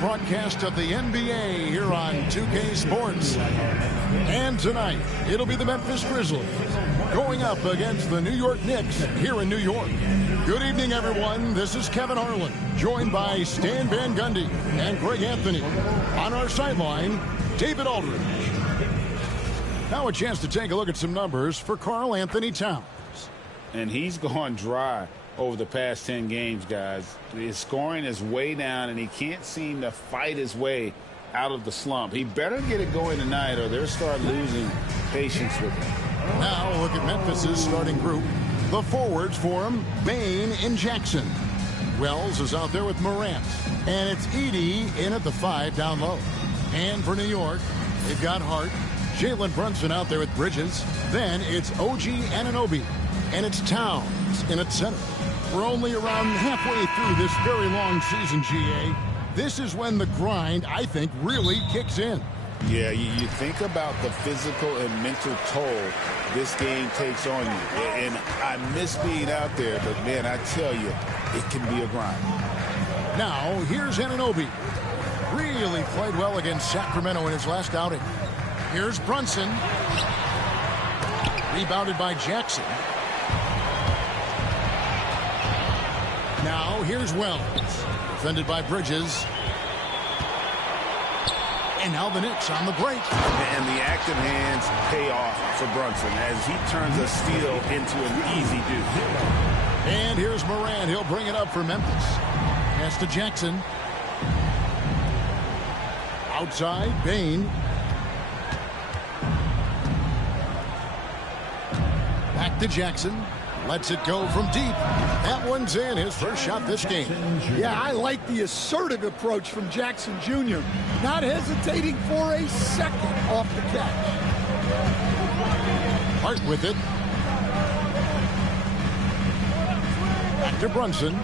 broadcast of the NBA here on 2K Sports. And tonight, it'll be the Memphis Grizzlies going up against the New York Knicks here in New York. Good evening, everyone. This is Kevin Harlan, joined by Stan Van Gundy and Greg Anthony. On our sideline, David Aldridge. Now a chance to take a look at some numbers for Karl Anthony Towns. And he's gone dry over the past 10 games, guys. His scoring is way down, and he can't seem to fight his way out of the slump. He better get it going tonight, or they'll start losing patience with him. Now look at Memphis's starting group. The forwards for him, Bane and Jackson. Wells is out there with Morant. And it's Edey in at the 5 down low. And for New York, they've got Hart, Jalen Brunson out there with Bridges. Then it's OG Anunoby. And it's Towns in at center. We're only around halfway through this very long season, GA. This is when the grind, I think, really kicks in. Yeah, you think about the physical and mental toll this game takes on you. And I miss being out there, but, man, I tell you, it can be a grind. Now, here's Anunoby. Really played well against Sacramento in his last outing. Here's Brunson. Rebounded by Jackson. Now, here's Wells. Defended by Bridges. And now the Knicks on the break. And the active hands pay off for Brunson as he turns a steal into an easy deuce. And here's Morant. He'll bring it up for Memphis. Pass to Jackson. Outside, Bane. Back to Jackson. Lets it go from deep. That one's in. His first shot this game. Yeah, I like the assertive approach from Jackson Jr. Not hesitating for a second off the catch. Hart with it. Back to Brunson.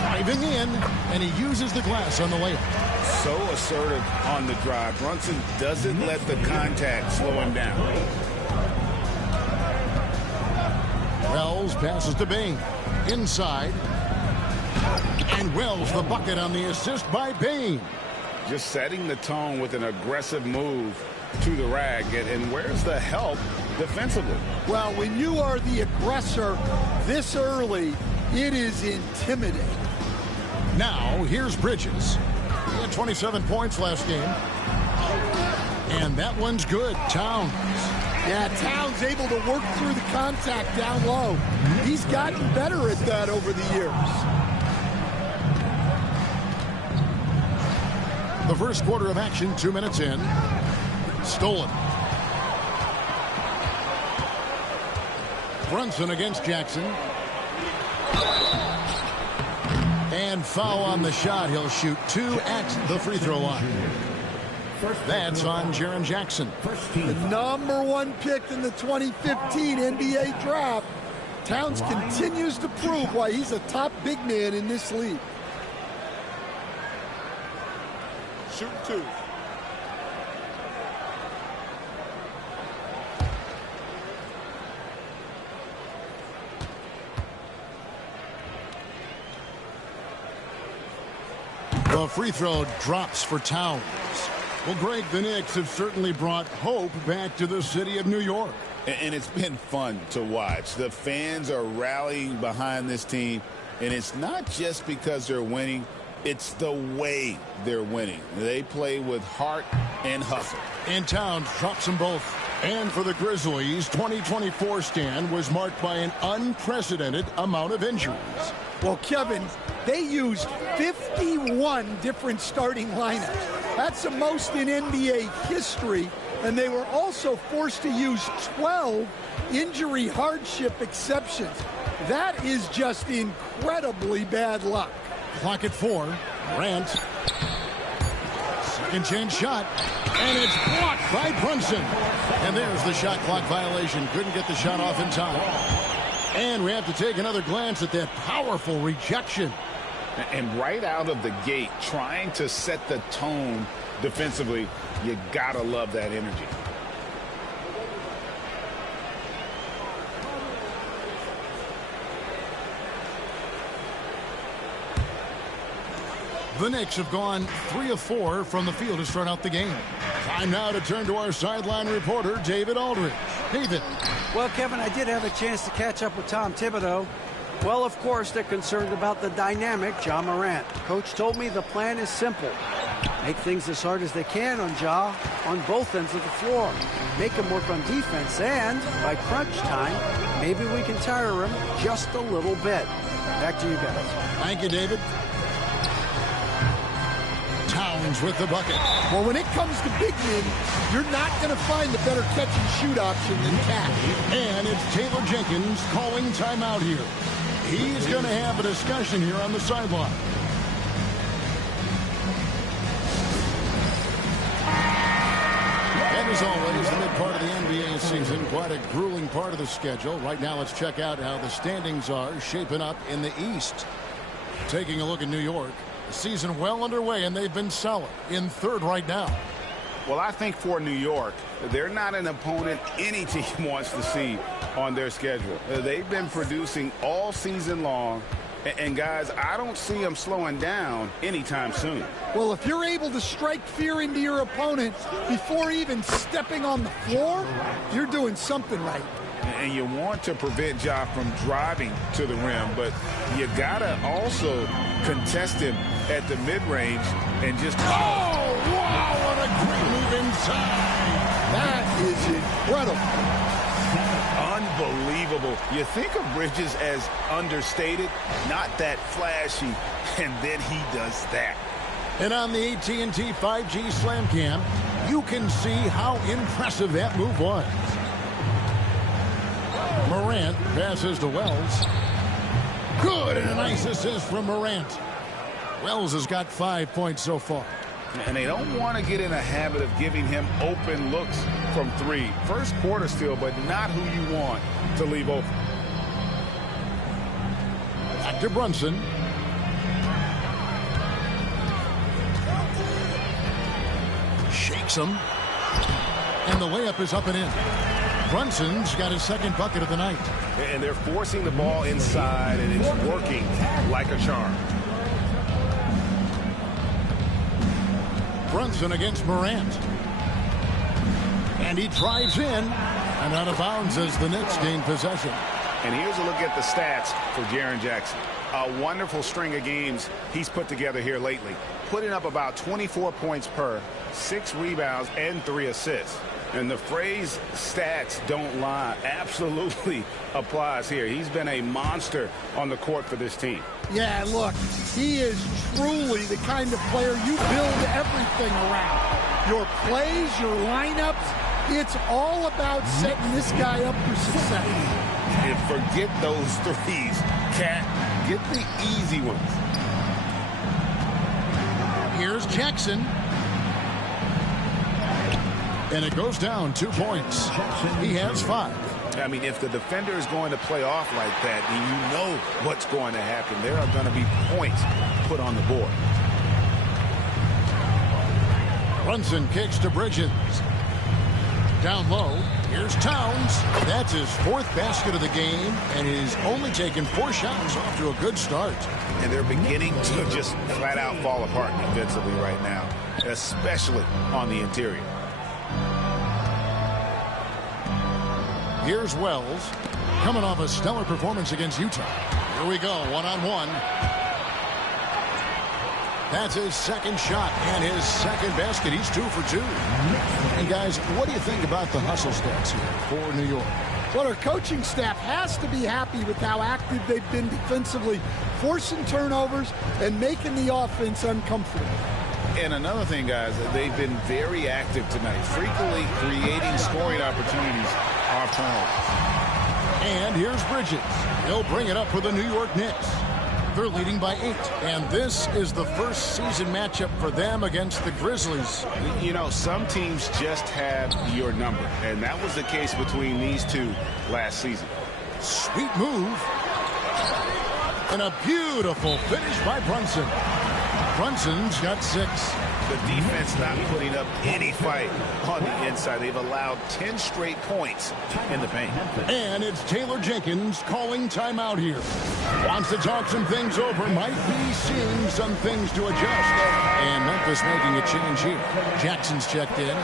Driving in, and he uses the glass on the layup. So assertive on the drive. Brunson doesn't let the contact slow him down. Wells passes to Bane. Inside. And Wells the bucket on the assist by Bane. Just setting the tone with an aggressive move to the rag. And where's the help defensively? Well, when you are the aggressor this early, it is intimidating. Now, here's Bridges. He had 27 points last game. And that one's good. Towns. Yeah, Towns able to work through the contact down low. He's gotten better at that over the years. The first quarter of action, 2 minutes in. Stolen. Brunson against Jackson. And foul on the shot. He'll shoot 2 at the free throw line. That's on Jaren Jackson. The #1 pick in the 2015 NBA draft. Towns continues to prove why he's a top big man in this league. Shoot 2. The free throw drops for Towns. Well, Greg, the Knicks have certainly brought hope back to the city of New York. And it's been fun to watch. The fans are rallying behind this team, and it's not just because they're winning. It's the way they're winning. They play with heart and hustle. And Towns drops them both. And for the Grizzlies, 2024 stand was marked by an unprecedented amount of injuries. Well, Kevin, they used 51 different starting lineups. That's the most in NBA history. And they were also forced to use 12 injury hardship exceptions. That is just incredibly bad luck. Clock at 4. Morant. Second chance shot. And it's blocked by Brunson. And there's the shot clock violation. Couldn't get the shot off in time. And we have to take another glance at that powerful rejection. And right out of the gate, trying to set the tone defensively, you gotta love that energy. The Knicks have gone 3 of 4 from the field to start out the game. Time now to turn to our sideline reporter, David Aldridge. David. Well, Kevin, I did have a chance to catch up with Tom Thibodeau. Well, of course, they're concerned about the dynamic Ja Morant. Coach told me the plan is simple. Make things as hard as they can on Ja on both ends of the floor. Make him work on defense, and by crunch time, maybe we can tire him just a little bit. Back to you guys. Thank you, David. Towns with the bucket. Well, when it comes to big men, you're not going to find a better catch-and-shoot option than Cat. And it's Taylor Jenkins calling timeout here. He's going to have a discussion here on the sideline. And as always, the mid part of the NBA season, quite a grueling part of the schedule. Right now, let's check out how the standings are shaping up in the East. Taking a look at New York. The season well underway, and they've been solid in third right now. Well, I think for New York, they're not an opponent any team wants to see on their schedule. They've been producing all season long, and guys, I don't see them slowing down anytime soon. Well, if you're able to strike fear into your opponent before even stepping on the floor, you're doing something right. And you want to prevent Ja from driving to the rim, but you gotta also contest him at the mid-range and just... Oh, wow, what a great move inside. That is incredible. Unbelievable. You think of Bridges as understated, not that flashy, and then he does that. And on the AT&T 5G Slam Cam, you can see how impressive that move was. Morant passes to Wells. Good, and a nice assist from Morant. Wells has got 5 points so far. And they don't want to get in a habit of giving him open looks from three. First quarter still, but not who you want to leave open. Back to Brunson. Shakes him. And the layup is up and in. Brunson's got his second bucket of the night. And they're forcing the ball inside, and it's working like a charm. Brunson against Morant. And he drives in and out of bounds as the Knicks gain possession. And here's a look at the stats for Jaren Jackson. A wonderful string of games he's put together here lately. Putting up about 24 points per, 6 rebounds, and 3 assists. And the phrase stats don't lie absolutely applies here. He's been a monster on the court for this team. Yeah, look, he is truly the kind of player you build everything around. Your plays, your lineups, it's all about setting this guy up for success. And forget those threes, Cat. Get the easy ones. Here's Jackson. And it goes down 2 points. He has 5. I mean, if the defender is going to play off like that, then you know what's going to happen. There are going to be points put on the board. Brunson kicks to Bridges. Down low. Here's Towns. That's his 4th basket of the game, and he's only taken 4 shots off to a good start. And they're beginning to just flat out fall apart defensively right now, especially on the interior. Here's Wells, coming off a stellar performance against Utah. Here we go, one-on-one. That's his second shot and his second basket. He's 2 for 2. And guys, what do you think about the hustle stats here for New York? Well, our coaching staff has to be happy with how active they've been defensively, forcing turnovers and making the offense uncomfortable. And another thing, guys, they've been very active tonight, frequently creating scoring opportunities off turnovers. And here's Bridges. He'll bring it up for the New York Knicks. They're leading by 8. And this is the first season matchup for them against the Grizzlies. You know, some teams just have your number. And that was the case between these two last season. Sweet move. And a beautiful finish by Brunson. Brunson's got 6. The defense not putting up any fight on the inside. They've allowed 10 straight points in the paint. And it's Taylor Jenkins calling timeout here. Wants to talk some things over. Might be seeing some things to adjust. And Memphis making a change here. Jackson's checked in.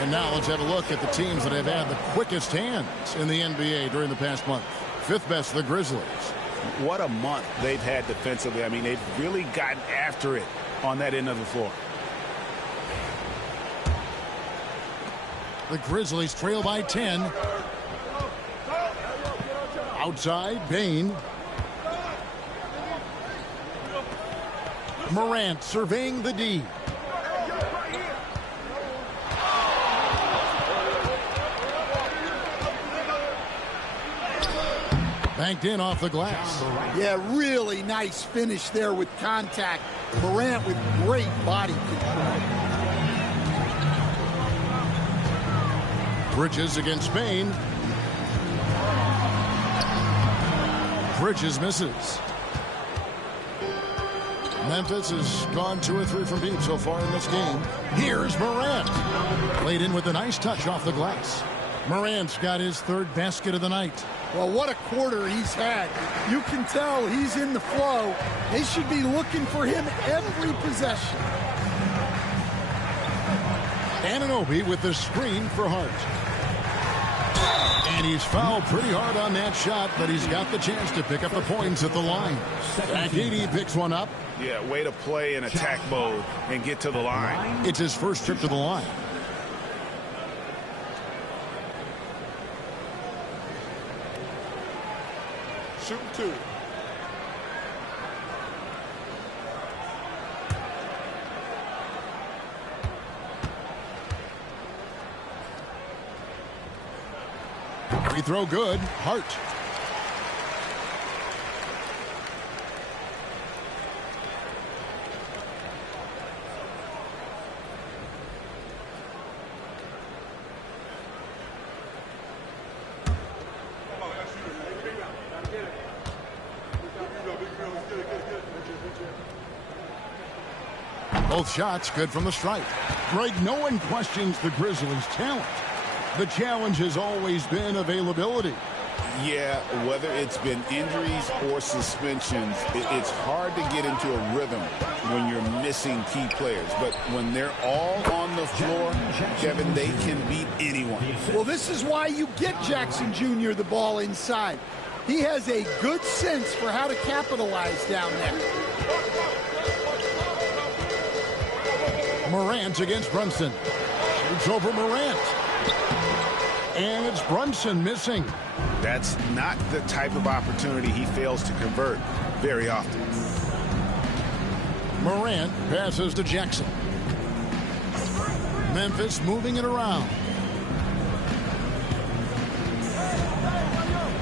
And now let's have a look at the teams that have had the quickest hands in the NBA during the past month. Fifth best, the Grizzlies. What a month they've had defensively. I mean, they've really gotten after it on that end of the floor. The Grizzlies trail by 10. Outside, Bain. Morant surveying the D. Banked in off the glass. Yeah, really nice finish there with contact. Morant with great body control. Bridges against Bain. Bridges misses. Memphis has gone 2 or 3 from deep so far in this game. Here's Morant. Played in with a nice touch off the glass. Morant's got his 3rd basket of the night. Well, what a quarter he's had. You can tell he's in the flow. They should be looking for him every possession. Anunoby with the screen for Hart. And he's fouled pretty hard on that shot, but he's got the chance to pick up the points at the line. Akidi picks one up. Yeah, way to play in attack mode and get to the line. It's his first trip to the line. Shooting 2. Free throw good. Hart. Both shots good from the stripe. Greg, no one questions the Grizzlies' talent. The challenge has always been availability. Yeah, whether it's been injuries or suspensions, it's hard to get into a rhythm when you're missing key players. But when they're all on the floor, Kevin, they can beat anyone. Well, this is why you get Jackson Jr. the ball inside. He has a good sense for how to capitalize down there. Morant against Brunson. Shoots over Morant. And it's Brunson missing. That's not the type of opportunity he fails to convert very often. Morant passes to Jackson. Memphis moving it around.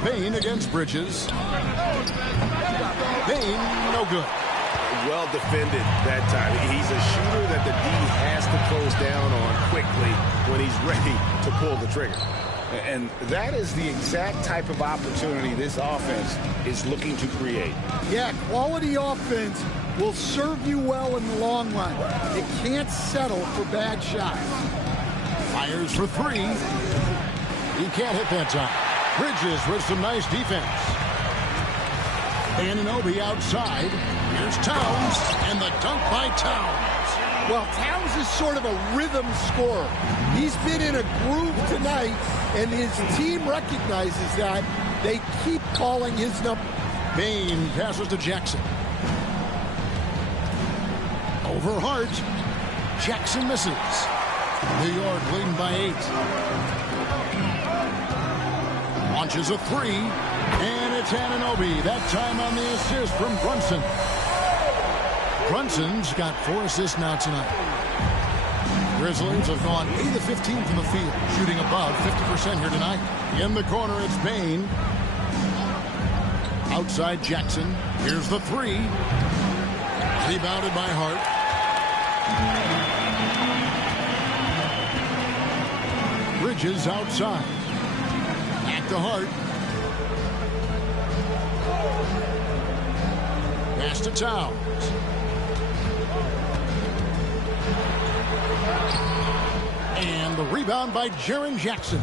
Bain against Bridges. Bain, no good. Well defended that time. He's a shooter that the D has to close down on quickly when he's ready to pull the trigger. And that is the exact type of opportunity this offense is looking to create. Yeah, quality offense will serve you well in the long run. It can't settle for bad shots. Fires for 3. He can't hit that time. Bridges with some nice defense. Anunoby outside. Here's Towns, and the dunk by Towns. Well, Towns is sort of a rhythm scorer. He's been in a groove tonight, and his team recognizes that. They keep calling his number. Bain passes to Jackson. Over Hart. Jackson misses. New York leading by 8. Launches a 3. And it's Anunoby. That time on the assist from Brunson. Brunson's got 4 assists now tonight. Grizzlies have gone 8 of 15 from the field, shooting above 50% here tonight. In the corner, it's Bain. Outside Jackson. Here's the 3. Rebounded by Hart. Bridges outside. Back to Hart. Pass to Towns. And the rebound by Jaren Jackson.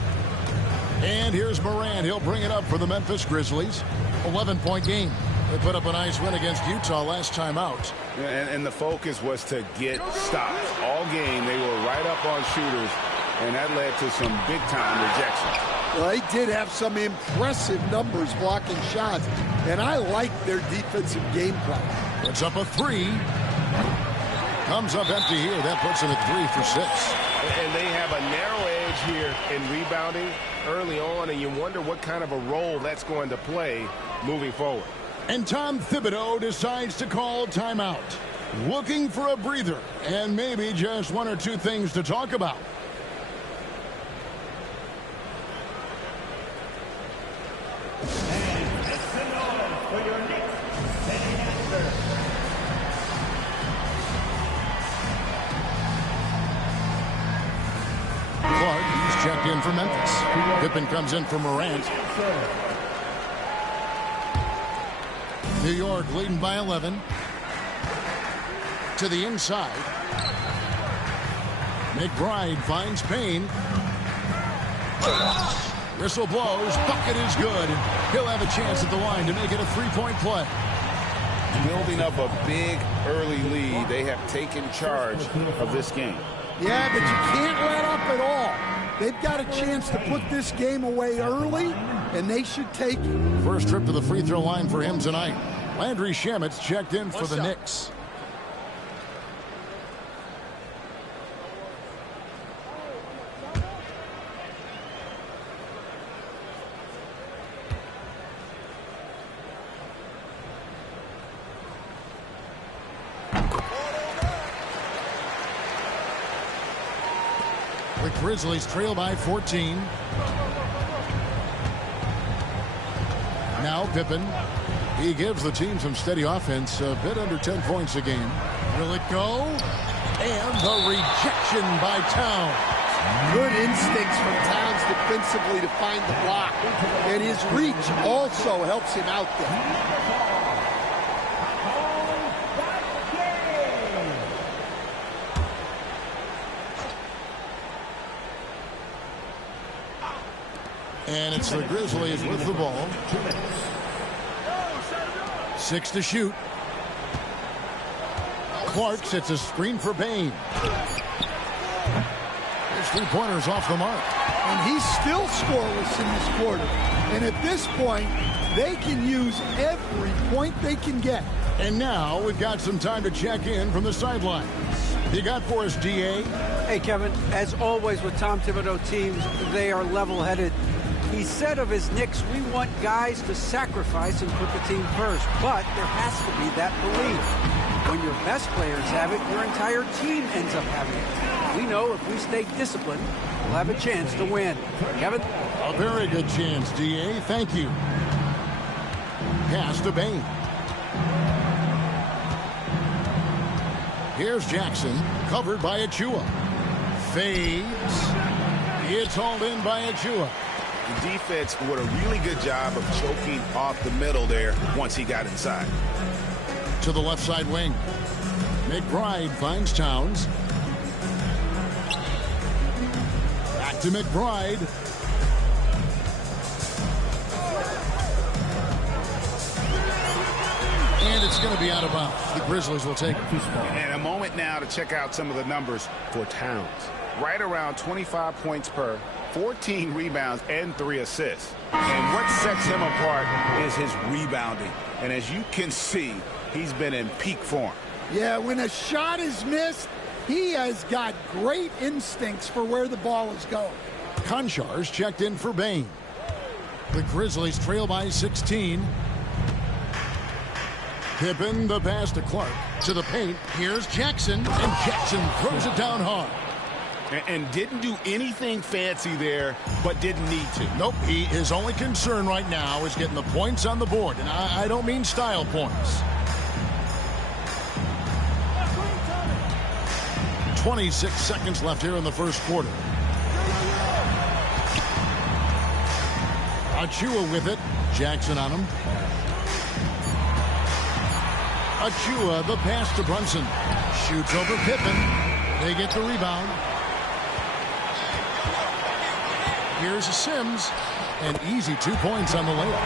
And here's Morant. He'll bring it up for the Memphis Grizzlies. 11-point game. They put up a nice win against Utah last time out. And the focus was to get stops. All game, they were right up on shooters, and that led to some big-time rejections. Well, they did have some impressive numbers blocking shots, and I like their defensive game plan. Puts up a three. Comes up empty here. That puts him at 3 for 6. And they have a narrow edge here in rebounding early on, and you wonder what kind of a role that's going to play moving forward. And Tom Thibodeau decides to call timeout. Looking for a breather and maybe just one or two things to talk about. Clark, he's checked in for Memphis. Pippen comes in for Morant. New York leading by 11. To the inside. McBride finds Payne. Whistle blows. Bucket is good. He'll have a chance at the line to make it a three-point play. Building up a big early lead. They have taken charge of this game. Yeah, but you can't let up at all. They've got a chance to put this game away early, and they should take it. First trip to the free throw line for him tonight. Landry Shamet's checked in for the Knicks. The Grizzlies trail by 14. Now Pippen. He gives the team some steady offense, a bit under 10 points a game. Will it go? And the rejection by Towns. Good instincts from Towns defensively to find the block. And his reach also helps him out there. And it's the Grizzlies with the ball. 6 to shoot. Clark sets a screen for Payne. His three-pointers off the mark. And he's still scoreless in this quarter. And at this point, they can use every point they can get. And now we've got some time to check in from the sidelines. You got for us, DA? Hey, Kevin, as always with Tom Thibodeau teams, they are level-headed. He said of his Knicks, we want guys to sacrifice and put the team first. But there has to be that belief. When your best players have it, your entire team ends up having it. We know if we stay disciplined, we'll have a chance to win. Kevin? A very good chance, DA. Thank you. Pass to Bain. Here's Jackson, covered by Achua. Fades. It's hauled in by Achua. The defense did a really good job of choking off the middle there once he got inside. To the left side wing. McBride finds Towns. Back to McBride. And it's going to be out of bounds. The Grizzlies will take it. And a moment now to check out some of the numbers for Towns. Right around 25 points per, 14 rebounds, and 3 assists. And what sets him apart is his rebounding. And as you can see, he's been in peak form. Yeah, when a shot is missed, he has got great instincts for where the ball is going. Konchar's checked in for Bain. The Grizzlies trail by 16. Pippen, the pass to Clark. To the paint. Here's Jackson. And Jackson throws it down hard. And didn't do anything fancy there, but didn't need to. Nope, his only concern right now is getting the points on the board. And I don't mean style points. 26 seconds left here in the first quarter. Achua with it. Jackson on him. Achua, the pass to Brunson. Shoots over Pippen. They get the rebound. Here's Sims. An easy 2 points on the layup.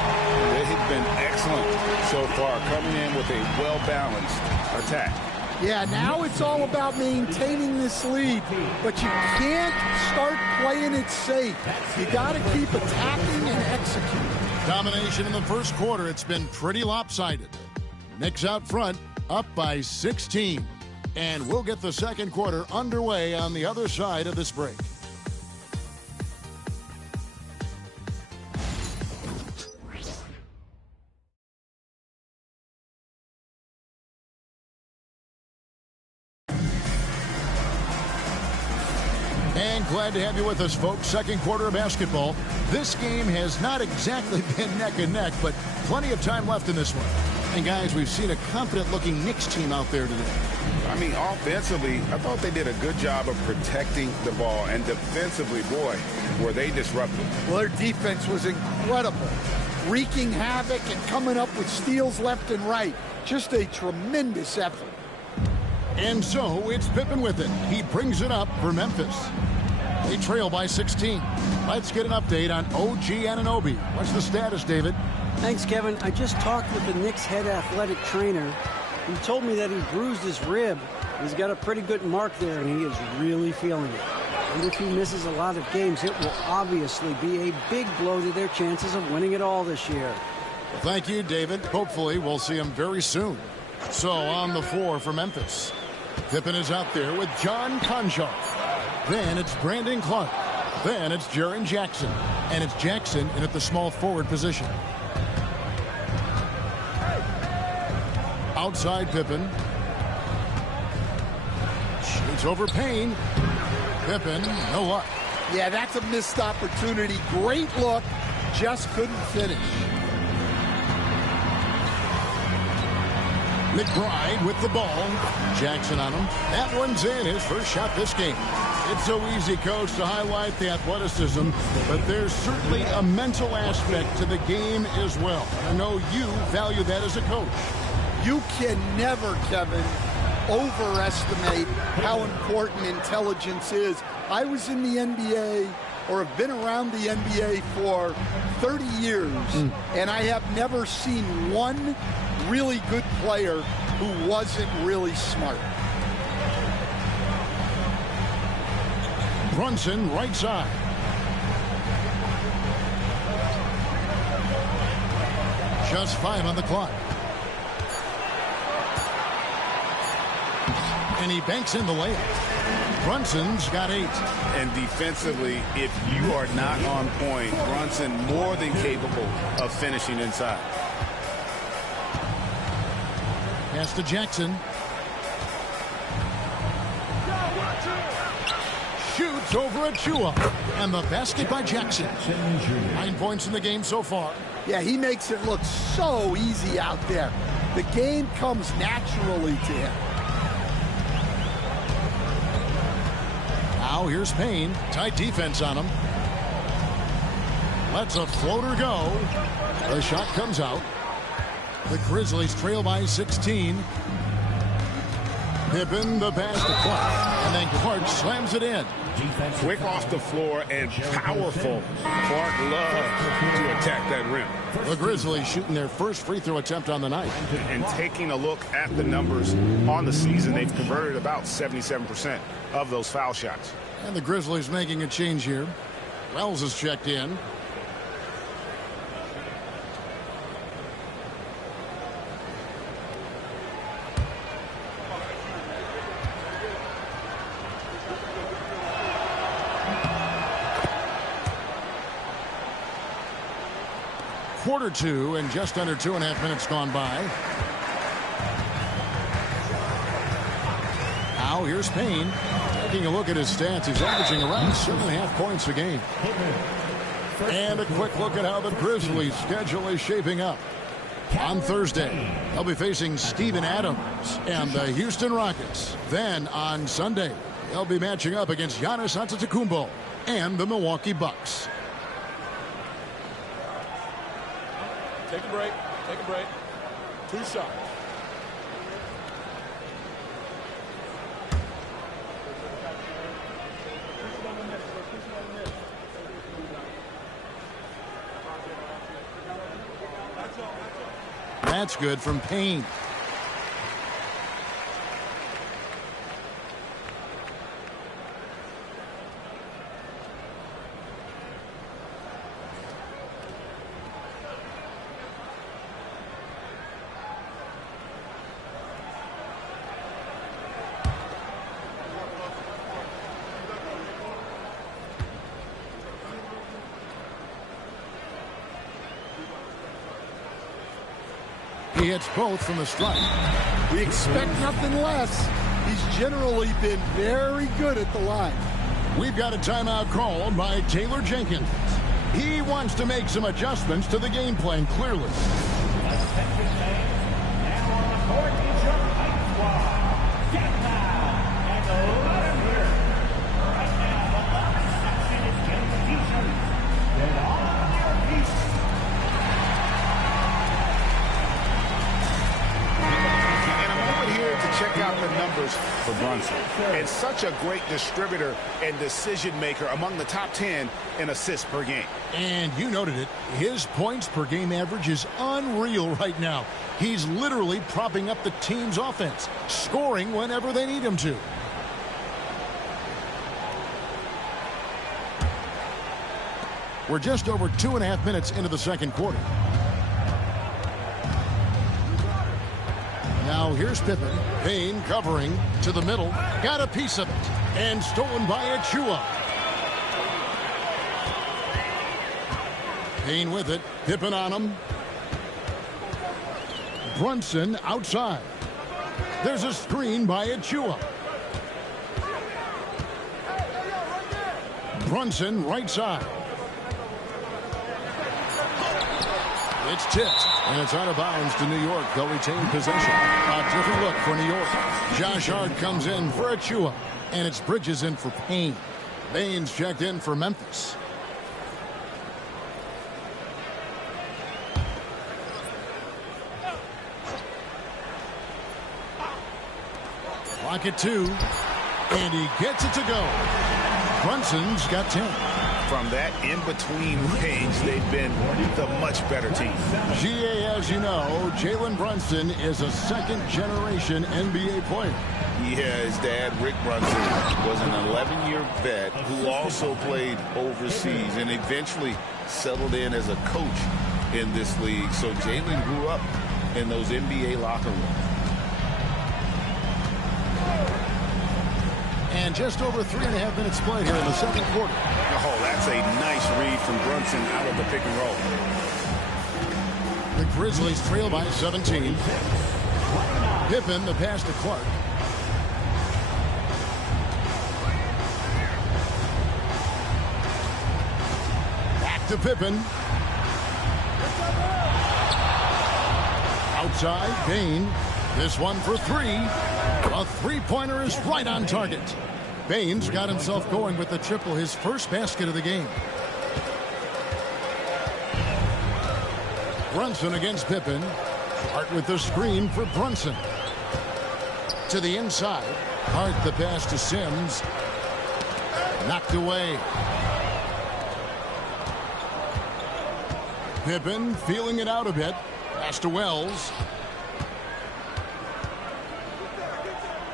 They've been excellent so far, coming in with a well-balanced attack. Yeah, now it's all about maintaining this lead, but you can't start playing it safe. You got to keep attacking and executing. Domination in the first quarter. It's been pretty lopsided. Knicks out front, up by 16. And we'll get the second quarter underway on the other side of this break. And glad to have you with us, folks. Second quarter of basketball. This game has not exactly been neck and neck, but plenty of time left in this one. And guys, we've seen a confident-looking Knicks team out there today. I mean, offensively, I thought they did a good job of protecting the ball. And defensively, boy, were they disruptive. Well, their defense was incredible. Wreaking havoc and coming up with steals left and right. Just a tremendous effort. And so it's Pippen with it. He brings it up for Memphis. They trail by 16. Let's get an update on OG Anunoby. What's the status, David? Thanks, Kevin. I just talked with the Knicks head athletic trainer. He told me that he bruised his rib. He's got a pretty good mark there, and he is really feeling it. And if he misses a lot of games, it will obviously be a big blow to their chances of winning it all this year. Well, thank you, David. Hopefully we'll see him very soon. So on the floor for Memphis. Pippen is out there with John Konchar. Then it's Brandon Clark. Then it's Jaren Jackson. And it's Jackson in at the small forward position. Outside Pippen. Shoots over Payne. Pippen, no luck. Yeah, that's a missed opportunity. Great look, just couldn't finish. McBride with the ball. Jackson on him. That one's in. His first shot this game. It's so easy, Coach, to highlight the athleticism, but there's certainly a mental aspect to the game as well. I know you value that as a coach. You can never, Kevin, overestimate how important intelligence is. I was in the NBA, or have been around the NBA for 30 years, and I have never seen one really good player who wasn't really smart. Brunson, right side. Just 5 on the clock. And he banks in the layup. Brunson's got 8. And defensively, if you are not on point, Brunson more than capable of finishing inside. Pass to Jackson. Shoots over Achua. And the basket by Jackson. 9 points in the game so far. Yeah, he makes it look so easy out there. The game comes naturally to him. Now here's Payne. Tight defense on him. Lets a floater go. The shot comes out. The Grizzlies trail by 16. Pippen the pass to Clark. And then Clark slams it in. Quick off the floor and powerful. Clark loves to attack that rim. The Grizzlies shooting their first free throw attempt on the night. And taking a look at the numbers on the season, they've converted about 77% of those foul shots. And the Grizzlies making a change here. Wells is checked in. Quarter 2 and just under 2.5 minutes gone by. Now here's Payne. Taking a look at his stats, he's averaging around 7.5 points a game. And a quick look at how the Grizzlies' schedule is shaping up. On Thursday, they'll be facing Steven Adams and the Houston Rockets. Then on Sunday, they'll be matching up against Giannis Antetokounmpo and the Milwaukee Bucks. Take a break. Take a break. 2 shots. that's good from Payne. He hits both from the strike. We expect nothing less. He's generally been very good at the line. We've got a timeout called by Taylor Jenkins. He wants to make some adjustments to the game plan, clearly. Check out the numbers for Brunson. And such a great distributor and decision maker, among the top 10 in assists per game. And you noted it. His points per game average is unreal right now. He's literally propping up the team's offense, scoring whenever they need him to. We're just over 2.5 minutes into the second quarter. Now here's Pippen. Payne covering to the middle. Got a piece of it. And stolen by Achua. Payne with it. Pippen on him. Brunson outside. There's a screen by Achua. Brunson right side. It's tipped, and it's out of bounds to New York. They'll retain possession. A different look for New York. Josh Hart comes in for Achua, and it's Bridges in for Payne. Baines checked in for Memphis. Clock at 2, and he gets it to go. Brunson's got 10. From that in-between range, they've been the much better team. GA, as you know, Jalen Brunson is a second-generation NBA player. Yeah, his dad, Rick Brunson, was an 11-year vet who also played overseas and eventually settled in as a coach in this league. So Jalen grew up in those NBA locker rooms. And just over 3.5 minutes played here in the second quarter. Oh, that's a nice read from Brunson out of the pick and roll. The Grizzlies trail by 17. Pippen, the pass to Clark. Back to Pippen. Outside, Payne. This one for 3. A three-pointer is right on target. Baines got himself going with the triple, his first basket of the game. Brunson against Pippen. Hart with the screen for Brunson. To the inside. Hart the pass to Sims. Knocked away. Pippen feeling it out a bit. Pass to Wells.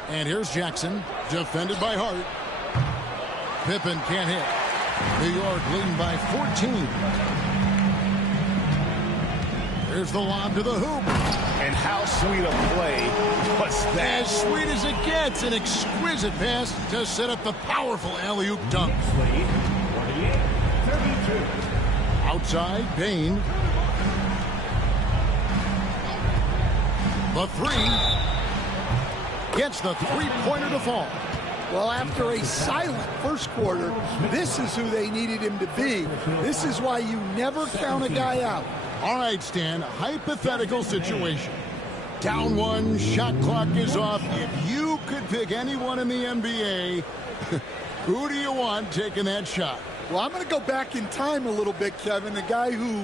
And here's Jackson, defended by Hart. Pippen can't hit. New York leading by 14. Here's the lob to the hoop. And how sweet a play was that? As sweet as it gets, an exquisite pass to set up the powerful alley-oop dunk. Outside, Payne. The 3. Gets the three-pointer to fall. Well, after a silent first quarter, this is who they needed him to be. This is why you never count a guy out. All right, Stan, hypothetical situation. Down 1, shot clock is off. If you could pick anyone in the NBA, who do you want taking that shot? Well, I'm going to go back in time a little bit, Kevin. The guy who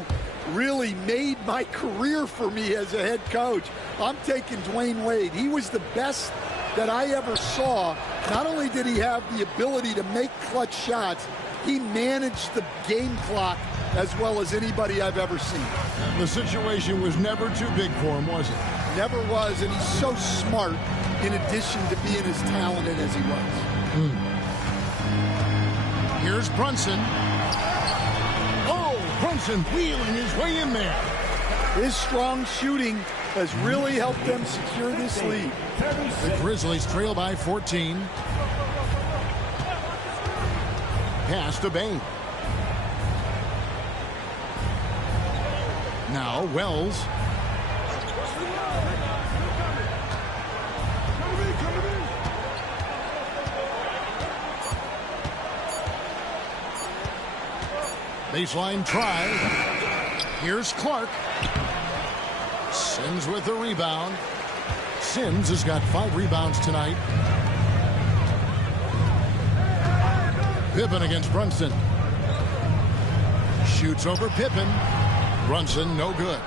really made my career for me as a head coach. I'm taking Dwayne Wade. He was the best that I ever saw. Not only did he have the ability to make clutch shots, he managed the game clock as well as anybody I've ever seen. The situation was never too big for him, was it? Never was, and he's so smart in addition to being as talented as he was. Here's Brunson. Oh, Brunson wheeling his way in there. His strong shooting has really helped them secure this lead. The Grizzlies trail by 14. Pass to Bain. Now Wells. Baseline try. Here's Clark. Sims with the rebound. Sims has got 5 rebounds tonight. Pippen against Brunson. Shoots over Pippen. Brunson, no good.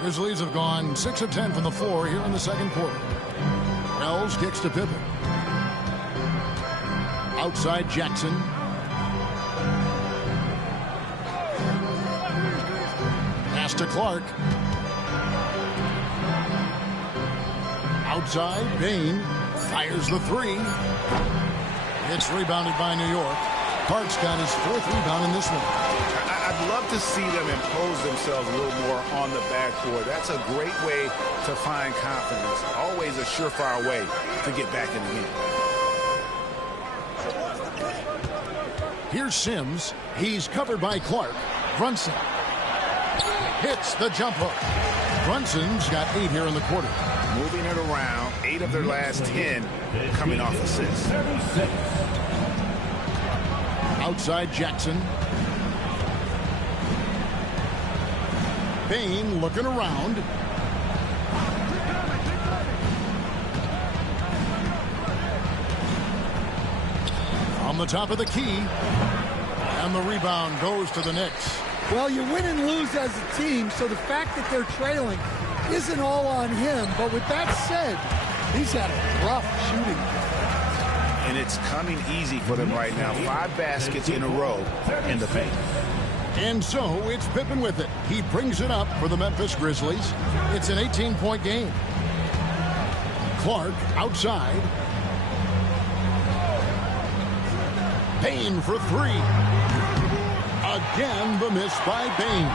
Grizzlies have gone 6 of 10 from the floor here in the second quarter. Wells kicks to Pippen. Outside Jackson. Pass to Clark. Outside, Bain fires the 3. It's rebounded by New York. Clark's got his 4th rebound in this one. I'd love to see them impose themselves a little more on the backboard. That's a great way to find confidence. Always a surefire way to get back in the game. Here's Sims. He's covered by Clark. Brunson hits the jump hook. Brunson's got 8 here in the quarter. Moving it around, 8 of their last 10 coming off assists. Outside Jackson. Bain looking around. On the top of the key. And the rebound goes to the Knicks. Well, you win and lose as a team, so the fact that they're trailing isn't all on him. But with that said, he's had a rough shooting. And it's coming easy for them right now. 5 baskets in a row in the paint. And so it's Pippen with it. He brings it up for the Memphis Grizzlies. It's an 18-point game. Clark outside. Bain for 3. Again, the miss by Bain.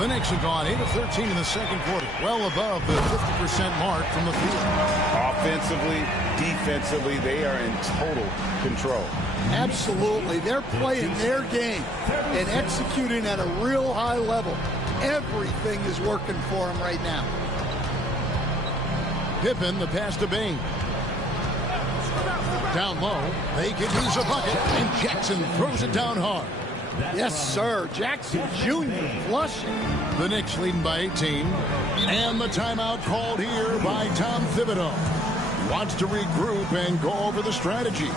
The Knicks have gone 8 of 13 in the second quarter, well above the 50% mark from the field. Offensively, defensively, they are in total control. Absolutely. They're playing their game and executing at a real high level. Everything is working for them right now. Pippen, the pass to Bain. Down low, they can use a bucket, and Jackson throws it down hard. Yes, sir. Jackson Jr. flushing. The Knicks leading by 18. And the timeout called here by Tom Thibodeau. Wants to regroup and go over the strategy.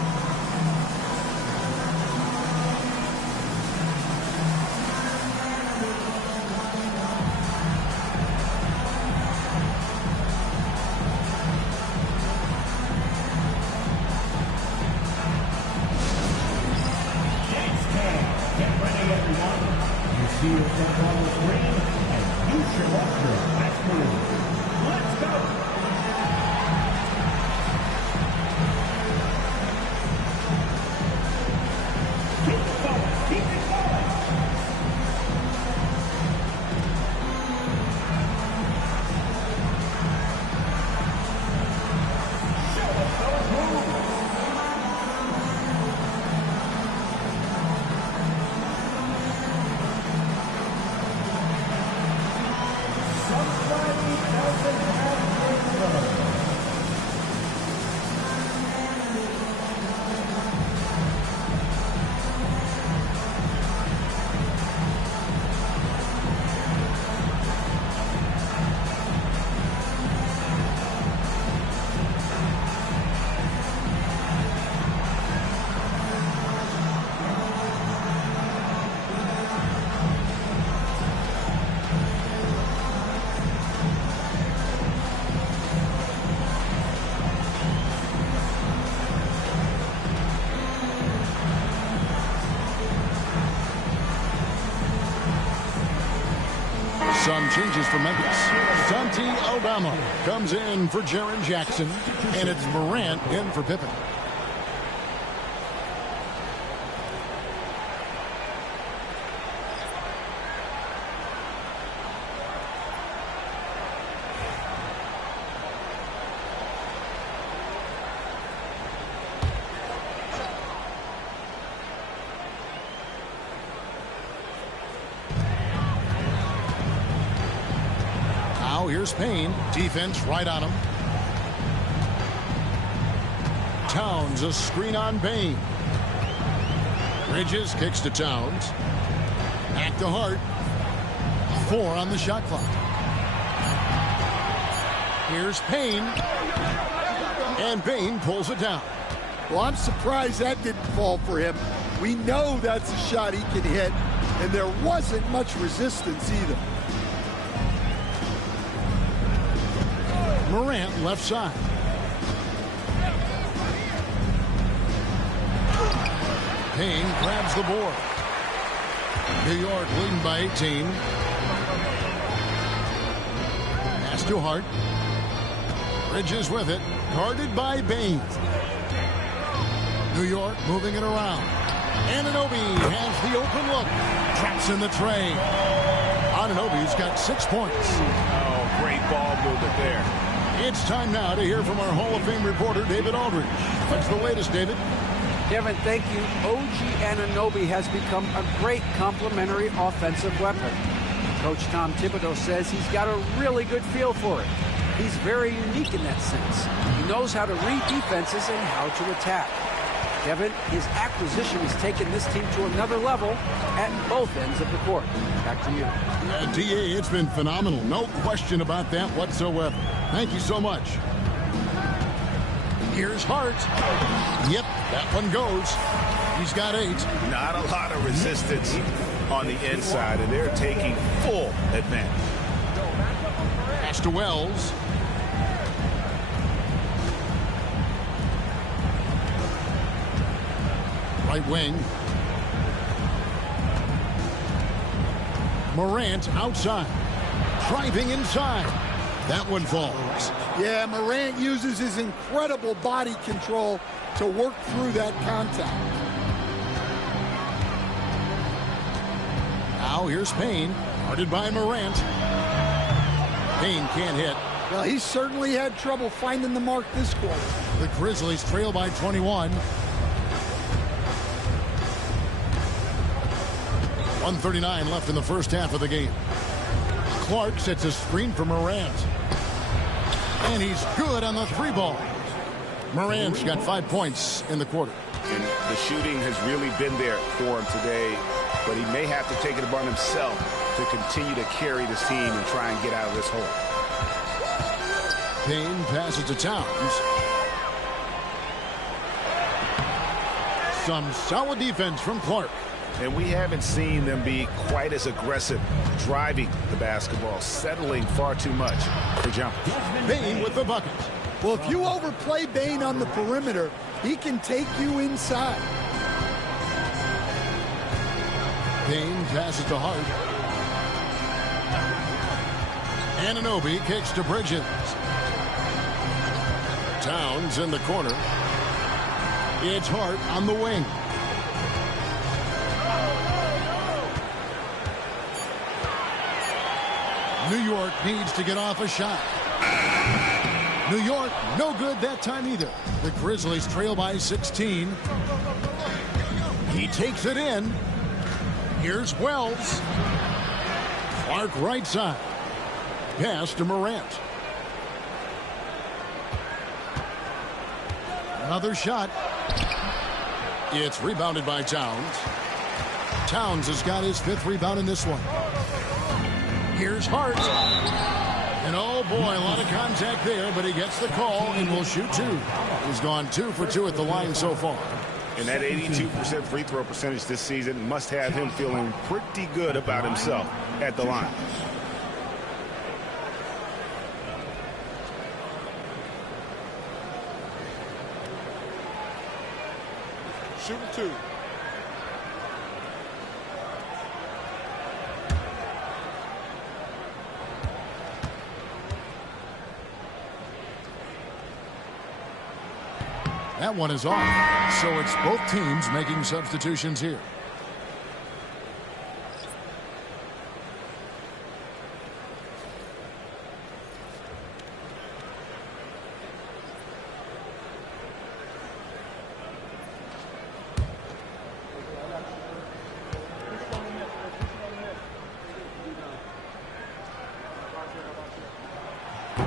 Some changes for Memphis. Dante Obama comes in for Jaren Jackson, and it's Morant in for Pippen. Here's Payne. Defense right on him. Towns, a screen on Payne. Bridges kicks to Towns. Back to Hart. 4 on the shot clock. Here's Payne. And Payne pulls it down. Well, I'm surprised that didn't fall for him. We know that's a shot he can hit, and there wasn't much resistance either. Morant left side. Payne grabs the board. New York leading by 18. Pass to Hart. Bridges with it. Guarded by Bain. New York moving it around. Anunoby has the open look. Traps in the tray. Anunoby's got 6 points. Oh, great ball movement there. It's time now to hear from our Hall of Fame reporter, David Aldridge. What's the latest, David? Kevin, thank you. OG Anunoby has become a great complementary offensive weapon. Coach Tom Thibodeau says he's got a really good feel for it. He's very unique in that sense. He knows how to read defenses and how to attack. Kevin, his acquisition has taken this team to another level at both ends of the court. Back to you. DA, it's been phenomenal. No question about that whatsoever. Thank you so much. Here's Hart. Yep, that one goes. He's got 8. Not a lot of resistance on the inside, and they're taking full advantage. Pass to Wells. Right wing. Morant outside. Driving inside. That one falls. Yeah, Morant uses his incredible body control to work through that contact. Now here's Payne. Guarded by Morant. Payne can't hit. Well, he certainly had trouble finding the mark this quarter. The Grizzlies trail by 21. 1:39 left in the first half of the game. Clark sets a screen for Morant. And he's good on the 3-ball. Morant's got 5 points in the quarter. And the shooting has really been there for him today, but he may have to take it upon himself to continue to carry this team and try and get out of this hole. Payne passes to Towns. Some solid defense from Clark. And we haven't seen them be quite as aggressive driving the basketball, settling far too much for jumpers. Payne with the bucket. Well, if you overplay Bain on the perimeter, he can take you inside. Payne passes to Hart. Anunoby kicks to Bridges. Towns in the corner. It's Hart on the wing. New York needs to get off a shot. New York, no good that time either. The Grizzlies trail by 16. He takes it in. Here's Wells. Clark right side. Pass to Morant. Another shot. It's rebounded by Towns. Towns has got his 5th rebound in this one. Here's Hart. And oh boy, a lot of contact there, but he gets the call and will shoot 2. He's gone 2 for 2 at the line so far. And that 82% free throw percentage this season must have him feeling pretty good about himself at the line. Shooting 2. That one is off. So it's both teams making substitutions here.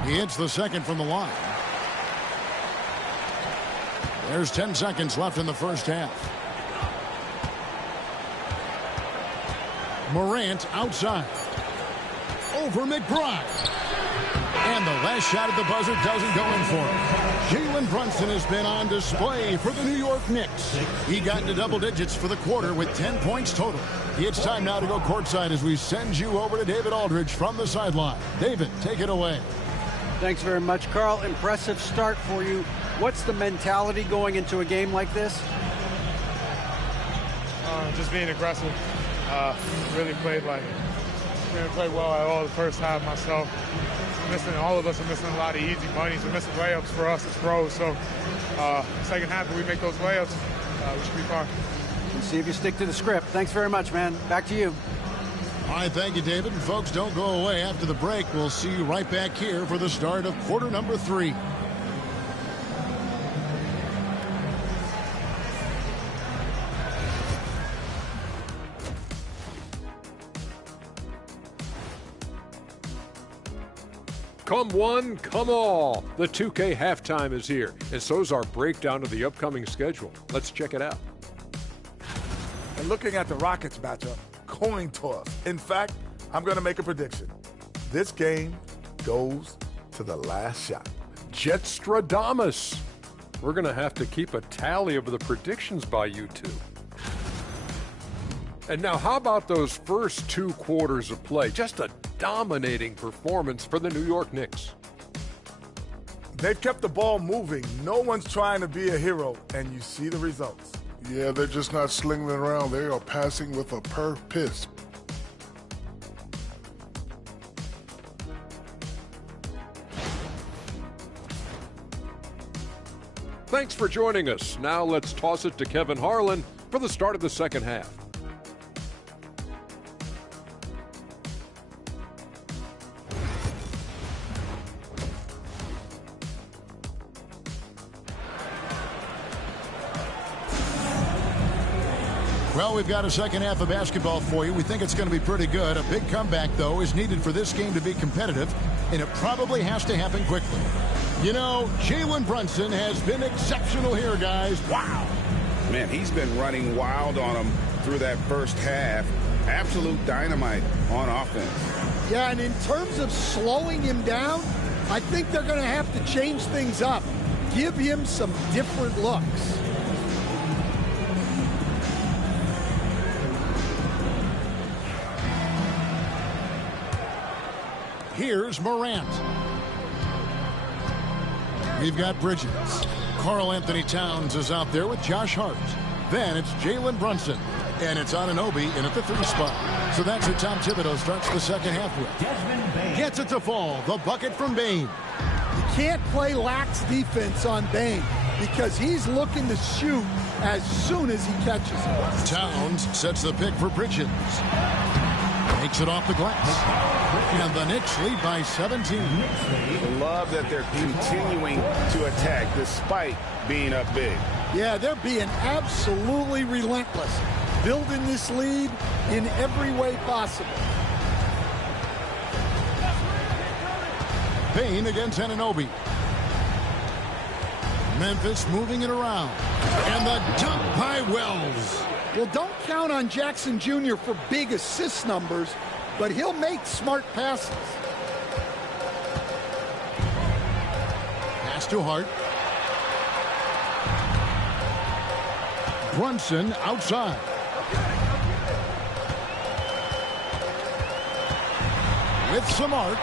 He hits the second from the line. There's 10 seconds left in the first half. Morant outside. Over McBride. And the last shot at the buzzer doesn't go in for him. Jalen Brunson has been on display for the New York Knicks. He got into double digits for the quarter with 10 points total. It's time now to go courtside as we send you over to David Aldridge from the sideline. David, take it away. Thanks very much, Carl. Impressive start for you. What's the mentality going into a game like this? Just being aggressive. Really played well at all the first half myself. All of us are missing a lot of easy monies. We're missing layups for us as pros. So second half, if we make those layups, we should be fine. We'll see if you stick to the script. Thanks very much, man. Back to you. All right, thank you, David. And folks, don't go away. After the break, we'll see you right back here for the start of quarter number 3. Come one, come all. The 2K halftime is here, and so's our breakdown of the upcoming schedule. Let's check it out. And looking at the Rockets matchup, coin toss. In fact, I'm going to make a prediction. This game goes to the last shot. Jetstradamus. We're going to have to keep a tally of the predictions by you two. And now, how about those first 2 quarters of play? Just a dominating performance for the New York Knicks. They've kept the ball moving. No one's trying to be a hero, and you see the results. Yeah, they're just not slinging it around. They are passing with a purpose. Thanks for joining us. Now let's toss it to Kevin Harlan for the start of the second half. Well, we've got a second half of basketball for you. We think it's going to be pretty good. A big comeback, though, is needed for this game to be competitive, and it probably has to happen quickly. You know, Jalen Brunson has been exceptional here, guys. Wow. Man, he's been running wild on them through that first half. Absolute dynamite on offense. Yeah, and in terms of slowing him down, I think they're going to have to change things up. Give him some different looks. Here's Morant. We've got Bridges. Karl Anthony Towns is out there with Josh Hart. Then it's Jalen Brunson. And it's Anunoby in at the 3 spot. So that's who Tom Thibodeau starts the second half with. Gets it to fall. The bucket from Bane. You can't play lax defense on Bane because he's looking to shoot as soon as he catches it. Towns sets the pick for Bridges. Takes it off the glass. And the Knicks lead by 17. Love that they're continuing to attack despite being up big. Yeah, they're being absolutely relentless, building this lead in every way possible. Bane against Anunoby. Memphis moving it around. And the dunk by Wells. Well, don't count on Jackson Jr. for big assist numbers, but he'll make smart passes. Pass to Hart. Brunson outside. With some arc.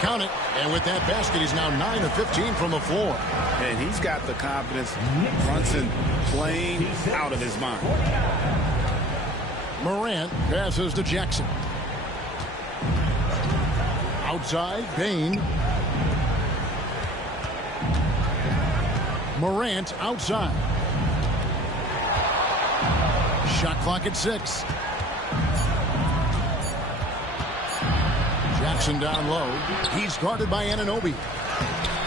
Count it. And with that basket, he's now 9 of 15 from the floor. And he's got the confidence. Brunson playing out of his mind. Morant passes to Jackson. Outside, Bane. Morant outside. Shot clock at 6. Jackson down low. He's guarded by Anunoby.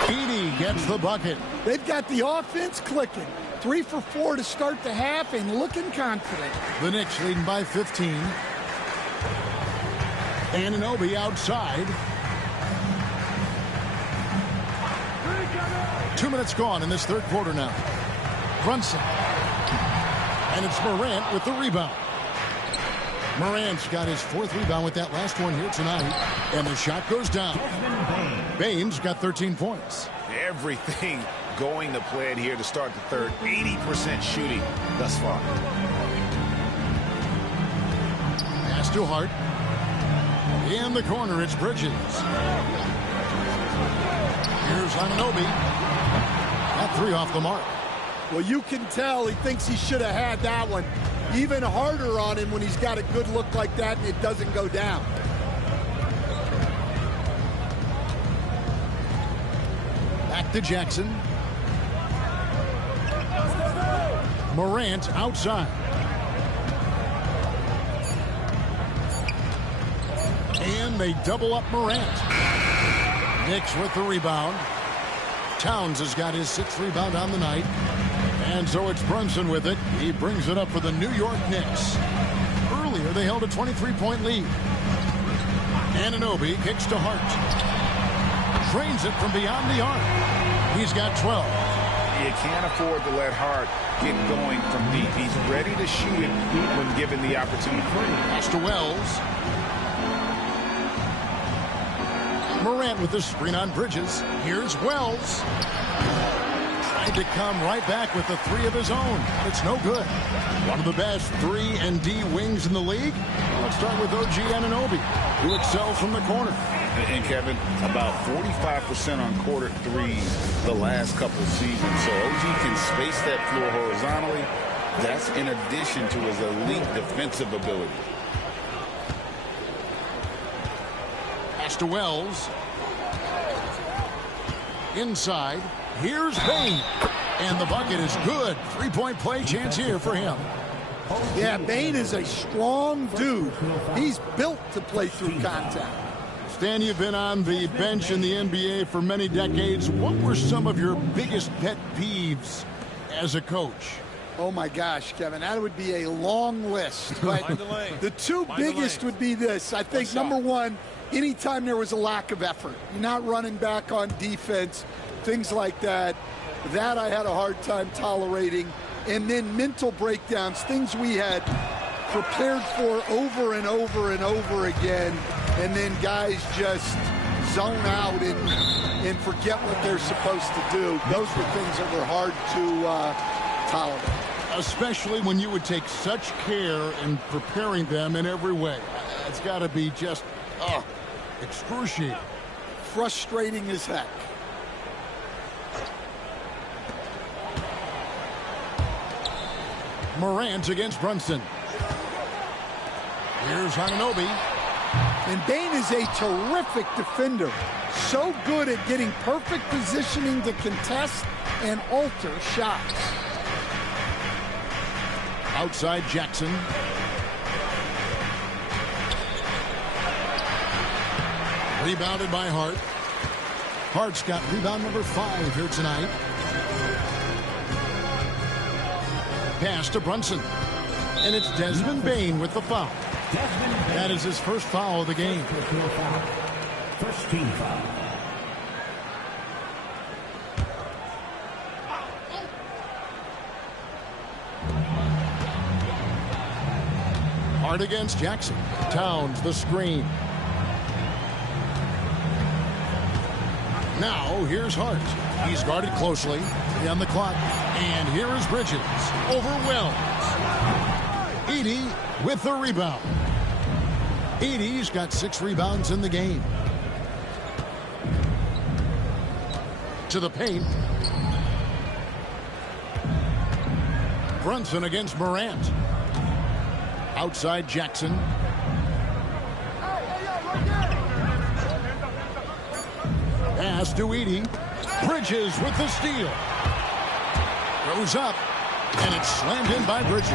Edey gets the bucket. They've got the offense clicking. 3 for 4 to start the half and looking confident. The Knicks leading by 15. Anunoby outside. 2 minutes gone in this third quarter now. Brunson. And it's Morant with the rebound. Morant's got his 4th rebound with that last one here tonight. And the shot goes down. Baines got 13 points. Everything going to plan here to start the third. 80% shooting thus far. Pass to Hart. In the corner, it's Bridges. Here's Anunoby. That 3 off the mark. Well, you can tell he thinks he should have had that one. Even harder on him when he's got a good look like that and it doesn't go down. Back to Jackson. Morant outside. And they double up Morant. Knicks with the rebound. Towns has got his 6th rebound on the night. And so it's Brunson with it. He brings it up for the New York Knicks. Earlier, they held a 23-point lead. Anunoby kicks to Hart. Drains it from beyond the arc. He's got 12. You can't afford to let Hart get going from deep. He's ready to shoot it when given the opportunity. Pass to Wells. Morant with the screen on Bridges. Here's Wells. Tried to come right back with the 3 of his own. It's no good. One of the best 3 and D wings in the league. Let's start with OG Anunoby, who excels from the corner. And Kevin, about 45% on quarter 3s the last couple of seasons. So OG can space that floor horizontally. That's in addition to his elite defensive ability. Pass to Wells. Inside. Here's Bane. And the bucket is good. 3-point play chance here for him. Yeah, Bane is a strong dude. He's built to play through contact. Stan, you've been on the bench in the NBA for many decades. What were some of your biggest pet peeves as a coach? Oh, my gosh, Kevin, that would be a long list. But the 2 biggest would be this. I think, number 1, anytime there was a lack of effort. You're not running back on defense, things like that. That I had a hard time tolerating. And then mental breakdowns, things we had prepared for over and over and over again. And then guys just zone out and forget what they're supposed to do. Those were things that were hard to tolerate. Especially when you would take such care in preparing them in every way. It's got to be just excruciating. Frustrating as heck. Morant against Brunson. Here's Anunoby. And Bane is a terrific defender. So good at getting perfect positioning to contest and alter shots. Outside Jackson. Rebounded by Hart. Hart's got rebound number 5 here tonight. Pass to Brunson. And it's Desmond Bane with the foul. That is his first foul of the game. First team foul. Hart against Jackson. Towns the screen. Now here's Hart. He's guarded closely on the clock. And here is Bridges over Wells. Edey with the rebound. Edey's got 6 rebounds in the game. To the paint. Brunson against Morant. Outside Jackson. Pass to Edey. Bridges with the steal. Goes up, and it's slammed in by Bridges.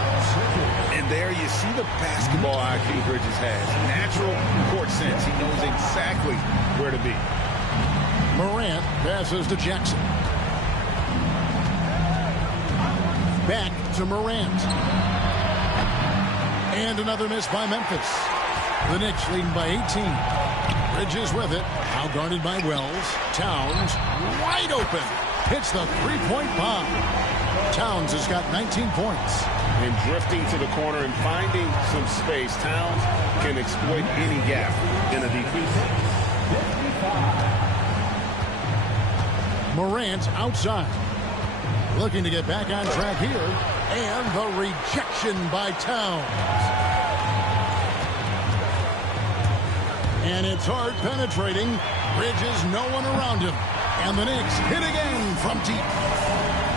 And there you see the basketball IQ Bridges has. Natural court sense. He knows exactly where to be. Morant passes to Jackson. Back to Morant. And another miss by Memphis. The Knicks leading by 18. Bridges with it. Now guarded by Wells. Towns wide open. Hits the three-point bomb. Towns has got 19 points. And drifting to the corner and finding some space. Towns can exploit any gap in a defense. Morant outside. Looking to get back on track here. And the rejection by Towns. And it's hard penetrating. Bridges, no one around him. And the Knicks hit again from deep.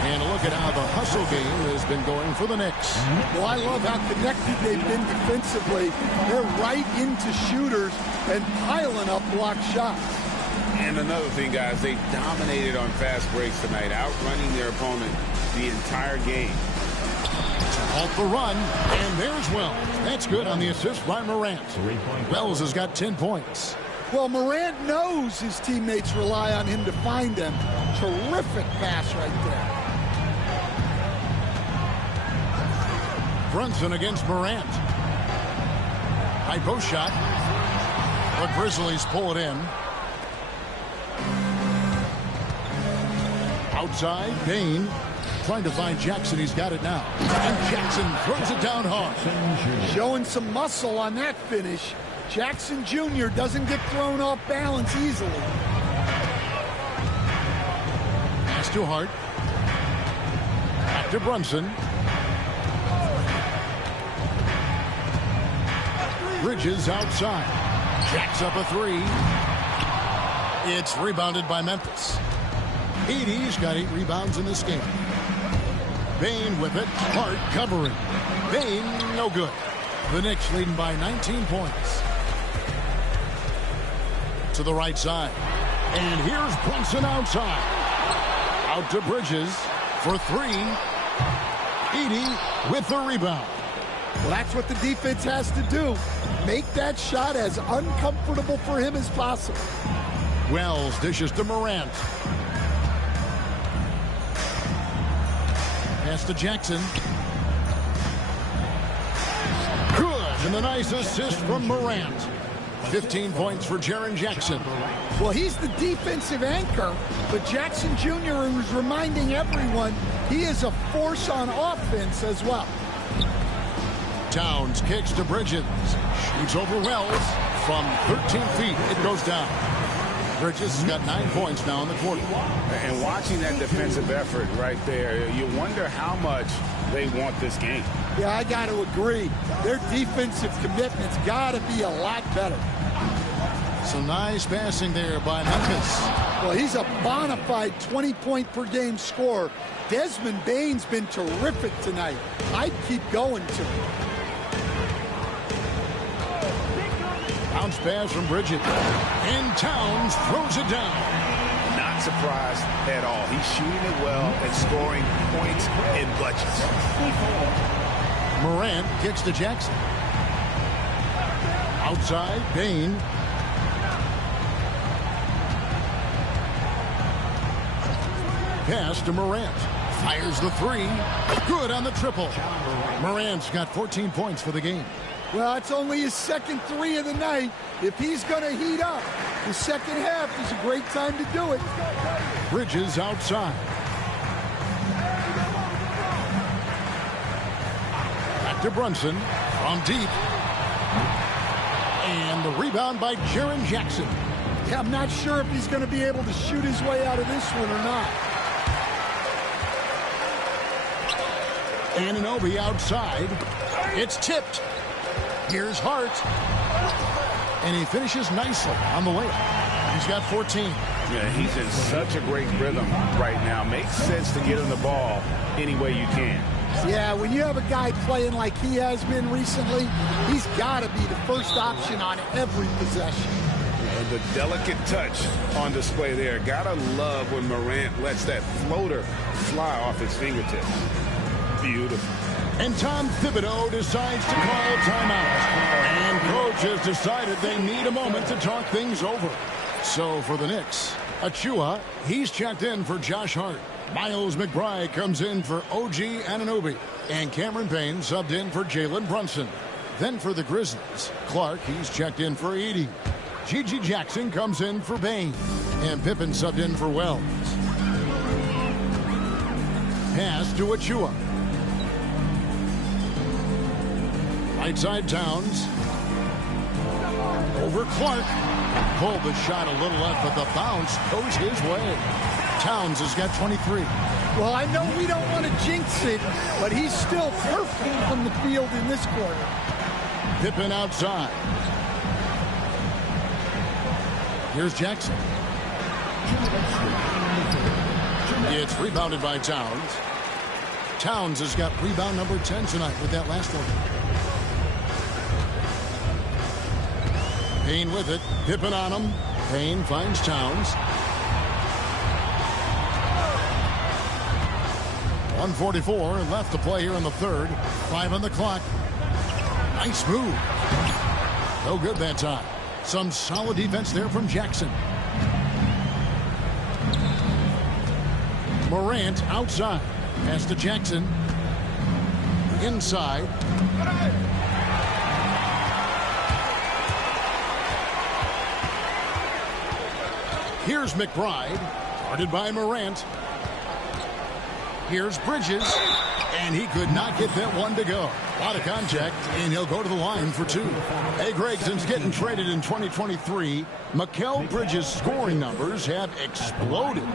And look at how the hustle game has been going for the Knicks. Well, I love how connected they've been defensively. They're right into shooters and piling up block shots. And another thing, guys, they've dominated on fast breaks tonight, outrunning their opponent the entire game. Halt the run, and there's Wells. That's good on the assist by Morant. Wells has got 10 points. Well, Morant knows his teammates rely on him to find them. Terrific pass right there. Brunson against Morant. High post shot. The Grizzlies pull it in. Outside, Bain trying to find Jackson. He's got it now. And Jackson throws it down hard. Showing some muscle on that finish. Jackson Jr. doesn't get thrown off balance easily. Pass to Hart. Back to Brunson. Bridges outside. Jacks up a three. It's rebounded by Memphis. Edey's got 8 rebounds in this game. Bain with it. Hart covering. Bain, no good. The Knicks leading by 19 points. To the right side. And here's Brunson outside. Out to Bridges for 3. Edey with the rebound. Well, that's what the defense has to do. Make that shot as uncomfortable for him as possible. Wells dishes to Morant. Pass to Jackson. Good. And a nice assist from Morant. 15 points for Jaren Jackson. Well, he's the defensive anchor, but Jackson Jr. was reminding everyone he is a force on offense as well. Towns kicks to Bridges. Shoots over Wells from 13 feet. It goes down. Bridges has got 9 points now in the quarter. And watching that defensive effort right there, you wonder how much they want this game. Yeah, I got to agree. Their defensive commitment's got to be a lot better. Some nice passing there by Memphis. Well, he's a bona fide 20-point-per-game scorer. Desmond Bain's been terrific tonight. I'd keep going to him. Bounce pass from Bridges. And Towns throws it down. Not surprised at all. He's shooting it well and scoring points in bunches. Morant kicks to Jackson. Outside, Bain. Pass to Morant. Fires the 3. Good on the triple. Morant's got 14 points for the game. Well, it's only his second 3 of the night. If he's going to heat up, the second half is a great time to do it. Bridges outside. Back to Brunson from deep. And the rebound by Jaren Jackson. Yeah, I'm not sure if he's going to be able to shoot his way out of this one or not. Anunoby outside. It's tipped. Here's Hart. And he finishes nicely on the way. He's got 14. Yeah, he's in such a great rhythm right now. Makes sense to get him the ball any way you can. Yeah, when you have a guy playing like he has been recently, he's got to be the first option on every possession. And The delicate touch on display there. Gotta love when Morant lets that floater fly off his fingertips. Beautiful. And Tom Thibodeau decides to call timeout. And coach has decided they need a moment to talk things over. So for the Knicks, Achua, he's checked in for Josh Hart. Miles McBride comes in for OG Anunoby. And Cameron Payne subbed in for Jalen Brunson. Then for the Grizzlies, Clark, he's checked in for Edey. Gigi Jackson comes in for Bain. And Pippen subbed in for Wells. Pass to Achua. Right side Towns. Over Clark. Pulled the shot a little left, but the bounce goes his way. Towns has got 23. Well, I know we don't want to jinx it, but he's still perfect on the field in this quarter. Pippen outside. Here's Jackson. It's rebounded by Towns. Towns has got rebound number 10 tonight with that last one. Payne with it. Pippen on him. Payne finds Towns. 1:44 left to play here in the third. 5 on the clock. Nice move. No good that time. Some solid defense there from Jackson. Morant outside. Pass to Jackson. Inside. Here's McBride. Guarded by Morant. Here's Bridges. And he could not get that one to go. A lot of contact, and he'll go to the line for 2. Hey, Greg, since getting traded in 2023, Mikal Bridges' scoring numbers have exploded.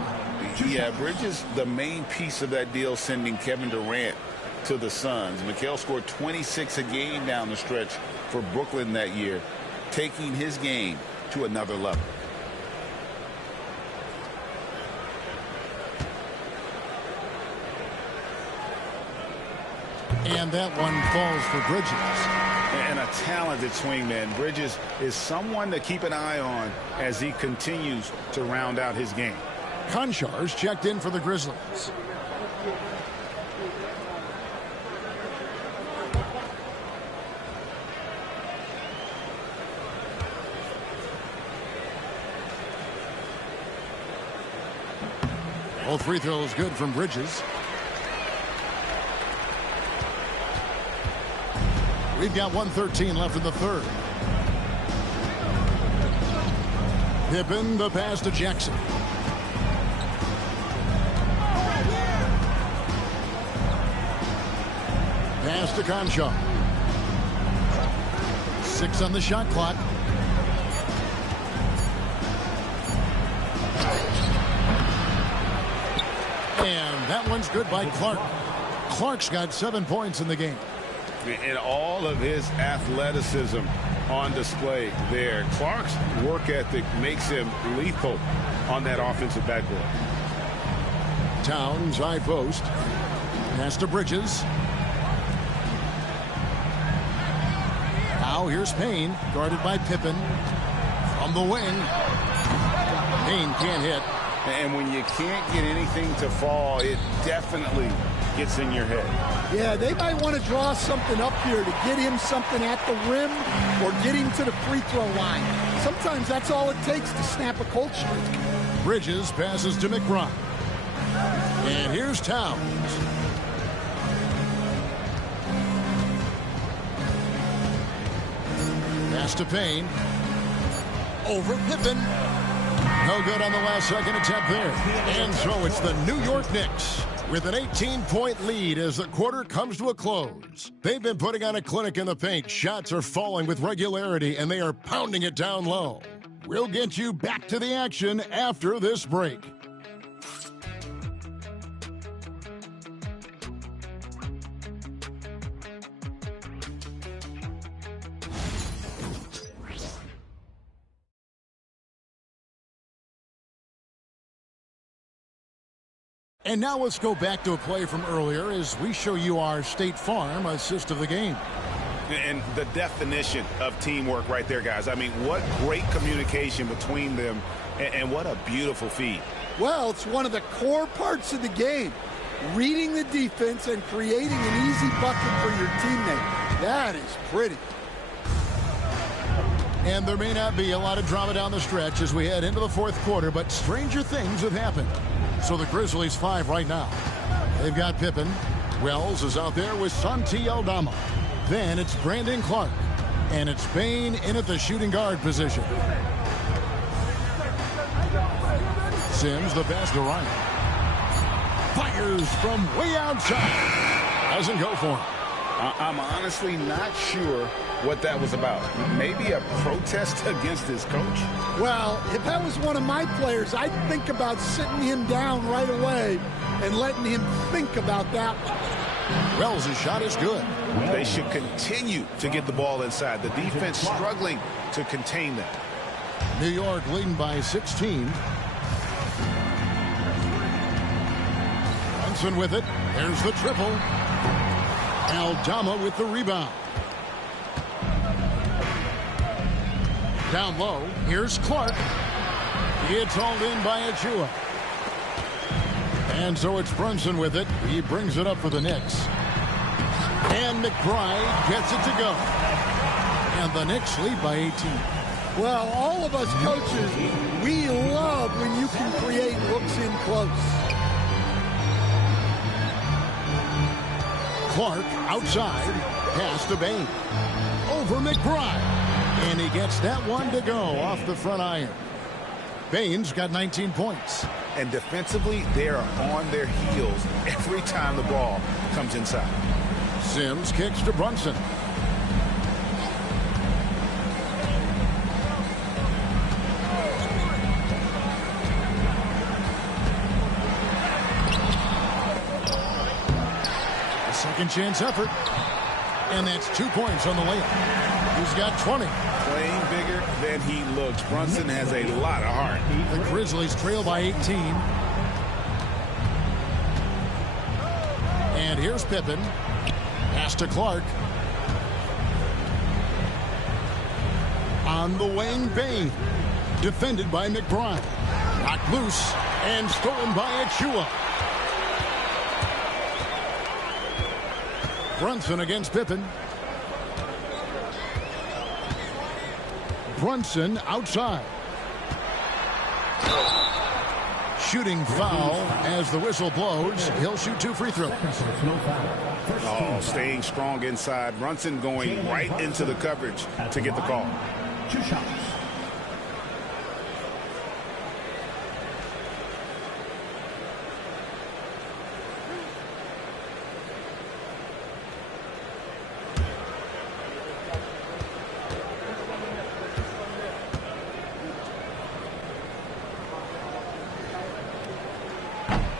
Yeah, Bridges, the main piece of that deal, sending Kevin Durant to the Suns. Mikal scored 26 a game down the stretch for Brooklyn that year, taking his game to another level. And that one falls for Bridges. And a talented swingman. Bridges is someone to keep an eye on as he continues to round out his game. Konchar's checked in for the Grizzlies. Both free throws good from Bridges. We've got 1:13 left in the third. Pippen, the pass to Jackson. Pass to Conchar. 6 on the shot clock. And that one's good by Clark. Clark's got 7 points in the game. And all of his athleticism on display there. Clark's work ethic makes him lethal on that offensive backboard. Towns, high post. Pass to Bridges. Now here's Payne, guarded by Pippen. From the wing. Payne can't hit. And when you can't get anything to fall, it definitely gets in your head. Yeah, they might want to draw something up here to get him something at the rim or get him to the free throw line. Sometimes that's all it takes to snap a cold streak. Bridges passes to McBride. And here's Towns. Pass to Payne. Over Pippen. No good on the last second attempt there. And so it's the New York Knicks with an 18-point lead as the quarter comes to a close. They've been putting on a clinic in the paint. Shots are falling with regularity, and they are pounding it down low. We'll get you back to the action after this break. And now let's go back to a play from earlier as we show you our State Farm assist of the game. And the definition of teamwork right there, guys. I mean, what great communication between them, and what a beautiful feed. Well, it's one of the core parts of the game. Reading the defense and creating an easy bucket for your teammate. That is pretty. And there may not be a lot of drama down the stretch as we head into the fourth quarter, but stranger things have happened. So the Grizzlies 5 right now. They've got Pippen. Wells is out there with Santi Aldama. Then it's Brandon Clark. And it's Bane in at the shooting guard position. Sims the pass to Ryan. Fires from way outside. Doesn't go for him. I'm honestly not sure what that was about. Maybe a protest against his coach? Well, if that was one of my players, I'd think about sitting him down right away and letting him think about that one. Wells' shot is good. They should continue to get the ball inside. The defense struggling to contain them. New York leading by 16. Brunson with it. There's the triple. Aldama with the rebound. Down low, here's Clark. It's hauled in by Achua. And so it's Brunson with it. He brings it up for the Knicks. And McBride gets it to go. And the Knicks lead by 18. Well, all of us coaches, we love when you can create looks in close. Clark outside. Pass to Bane. Over McBride. And he gets that one to go off the front iron. Bane's got 19 points. And defensively, they are on their heels every time the ball comes inside. Sims kicks to Brunson. A second chance effort. And that's 2 points on the layup. He's got 20. Playing bigger than he looks. Brunson has a lot of heart. The Grizzlies trail by 18. And here's Pippen. Pass to Clark. On the wing, Bane. Defended by McBride. Knocked loose and stolen by Achua. Brunson against Pippen. Brunson outside. Shooting foul as the whistle blows. He'll shoot 2 free throws. Oh, staying strong inside. Brunson going right into the coverage to get the call. 2 shots.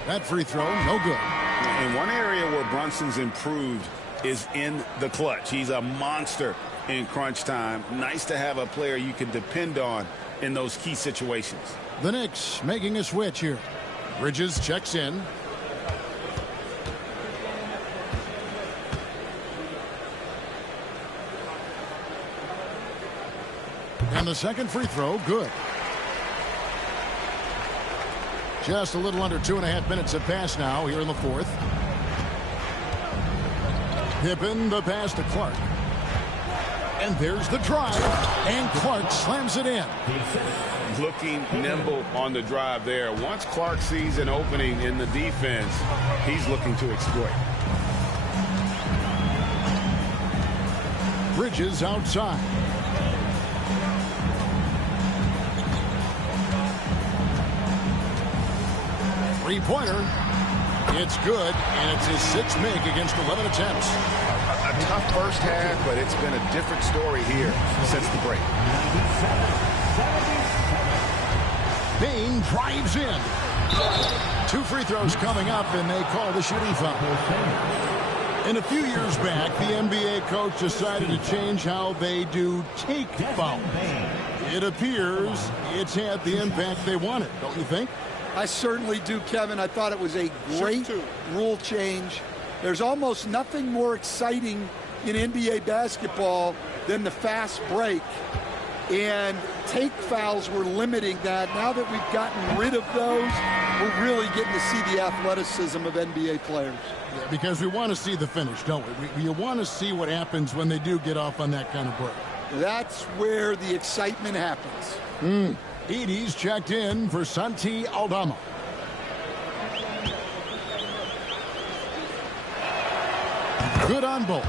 That free throw, no good. In one area where Brunson's improved is in the clutch. He's a monster in crunch time. Nice to have a player you can depend on in those key situations. The Knicks making a switch here. Bridges checks in. And the second free throw, good. Just a little under 2.5 minutes have passed now here in the fourth. Pippen, the pass to Clark. And there's the drive. And Clark slams it in. Looking nimble on the drive there. Once Clark sees an opening in the defense, he's looking to exploit. Bridges outside. Three-pointer. It's good, and it's his 6th make against 11 attempts. A tough first half, but it's been a different story here since the break. Bane drives in. 2 free throws coming up, and they call the shooting foul. And a few years back, the NBA coach decided to change how they do take fouls. It appears it's had the impact they wanted, don't you think? I certainly do, Kevin. I thought it was a great rule change. There's almost nothing more exciting in NBA basketball than the fast break. And take fouls were limiting that. Now that we've gotten rid of those, we're really getting to see the athleticism of NBA players. Yeah, because we want to see the finish, don't we? You want to see what happens when they do get off on that kind of break. That's where the excitement happens. Edie's checked in for Santi Aldama. Good on both.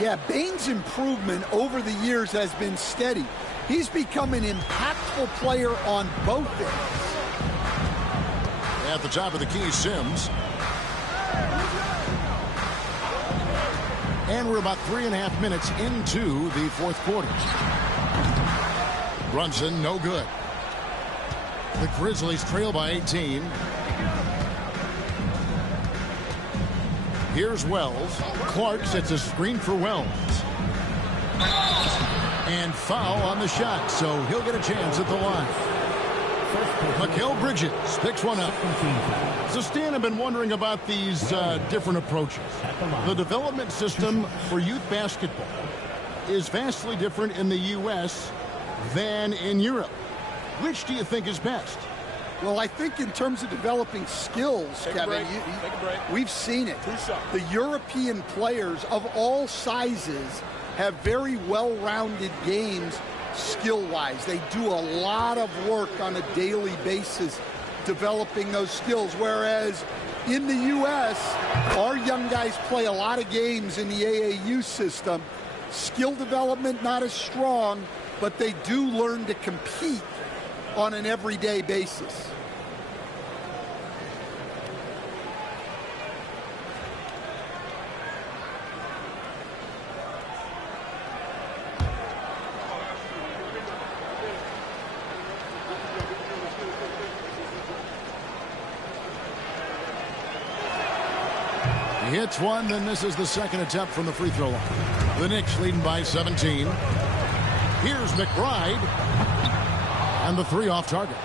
Yeah, Bain's improvement over the years has been steady. He's become an impactful player on both ends. At the top of the key, Sims. And we're about 3.5 minutes into the fourth quarter. Brunson, no good. The Grizzlies trail by 18. Here's Wells. Clark sets a screen for Wells. And foul on the shot, so he'll get a chance at the line. Mikal Bridges picks one up. So Stan, I've been wondering about these different approaches. The development system for youth basketball is vastly different in the U.S. than in Europe. Which do you think is best? Well, I think in terms of developing skills, Kevin, we've seen it. The European players of all sizes have very well-rounded games skill-wise. They do a lot of work on a daily basis developing those skills, whereas in the U.S., our young guys play a lot of games in the AAU system. Skill development not as strong, but they do learn to compete on an everyday basis. He hits one, then misses the second attempt from the free throw line. The Knicks leading by 17. Here's McBride. And the three off target.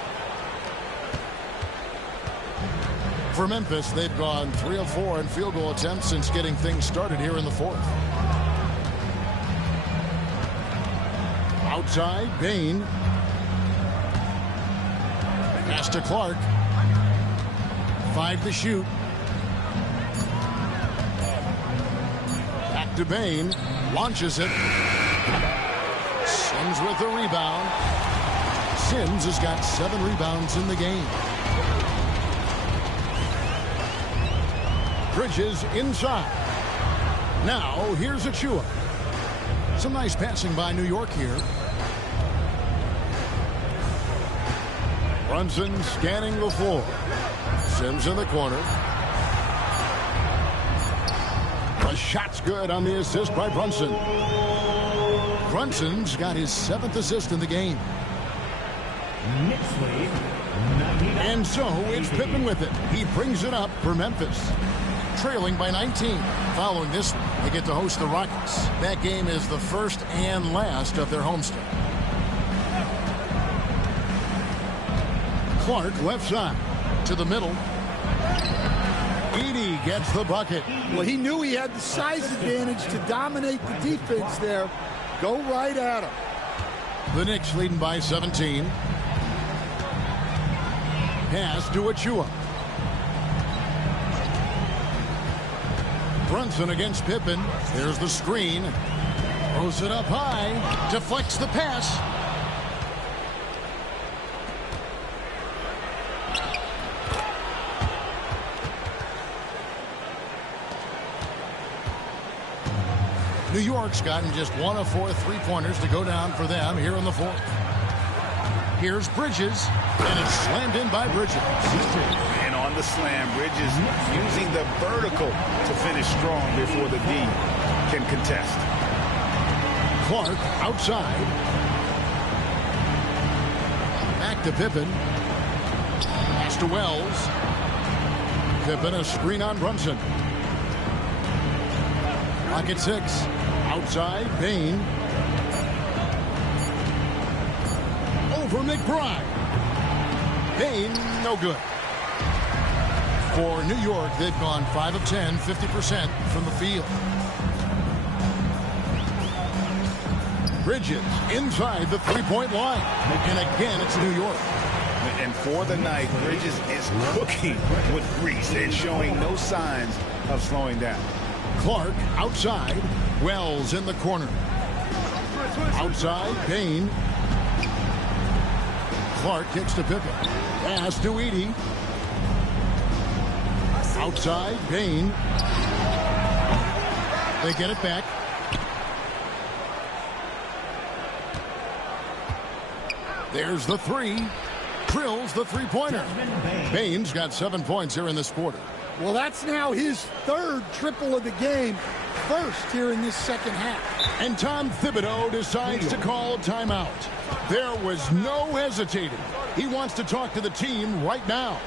For Memphis, they've gone 3 of 4 in field goal attempts since getting things started here in the fourth. Outside, Bain. Pass to Clark. 5 to shoot. Back to Bain. Launches it. Sims with the rebound. Sims has got 7 rebounds in the game. Bridges inside. Now here's Achua. Some nice passing by New York here. Brunson scanning the floor. Sims in the corner. The shot's good on the assist by Brunson. Brunson's got his 7th assist in the game. And so it's Pippen with it. He brings it up for Memphis. Trailing by 19. Following this one, they get to host the Rockets. That game is the first and last of their homestand. Clark left side to the middle. Edie gets the bucket. Well, he knew he had the size advantage to dominate the defense there. Go right at him. The Knicks leading by 17. Pass to Achua. Brunson against Pippen. There's the screen. Throws it up high. Deflects the pass. New York's gotten just 1 of 4 3-pointers to go down for them here in the fourth. Here's Bridges, and it's slammed in by Bridges. And on the slam, Bridges using the vertical to finish strong before the D can contest. Clark outside. Back to Pippen. Pass to Wells. Pippen, a screen on Brunson. Clock at 6. Outside, Bain. Over McBride. Bain, no good. For New York, they've gone 5 of 10, 50% from the field. Bridges inside the three-point line. And again, it's New York. And for the night, Bridges is cooking with grease and showing no signs of slowing down. Clark outside. Wells in the corner. Outside, Bain. Clark kicks to Pippen. Pass to Edey. Outside, Bain. They get it back. There's the three. Drills the three-pointer. Bain's got 7 points here in this quarter. Well, that's now his third triple of the game. First here in this second half. And Tom Thibodeau decides to call timeout. There was no hesitating. He wants to talk to the team right now.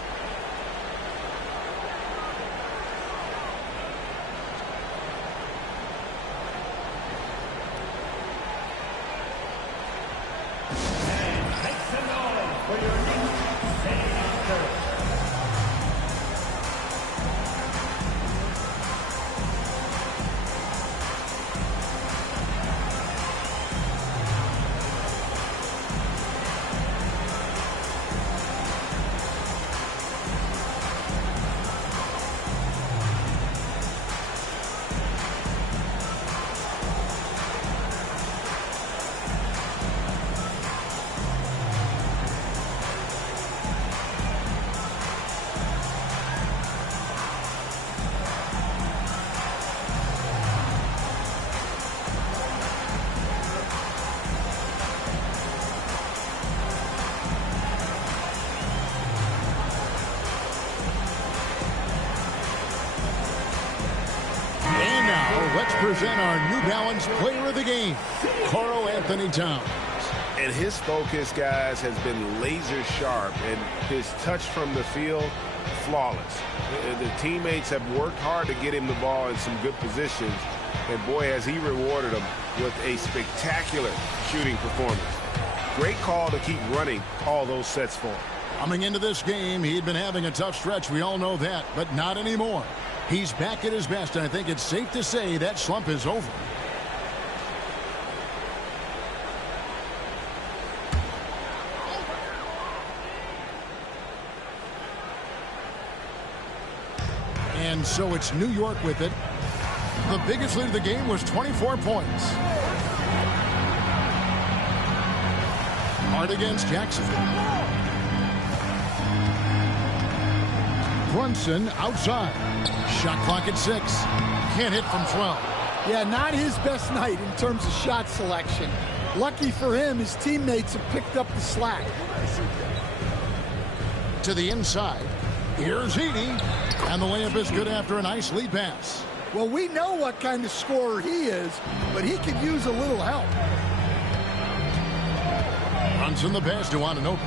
Let's present our New Balance player of the game, Karl Anthony Towns. And his focus, guys, has been laser sharp, and his touch from the field, flawless. The teammates have worked hard to get him the ball in some good positions, and boy, has he rewarded them with a spectacular shooting performance. Great call to keep running all those sets for him. Coming into this game, he'd been having a tough stretch. We all know that, but not anymore. He's back at his best, and I think it's safe to say that slump is over. And so it's New York with it. The biggest lead of the game was 24 points. Hard against Jackson. Brunson outside. Shot clock at 6. Can't hit from 12. Yeah, not his best night in terms of shot selection. Lucky for him, his teammates have picked up the slack. To the inside. Here's Edey. And the layup is good after a nice lead pass. Well, we know what kind of scorer he is, but he could use a little help. Brunson the pass to Anunoby.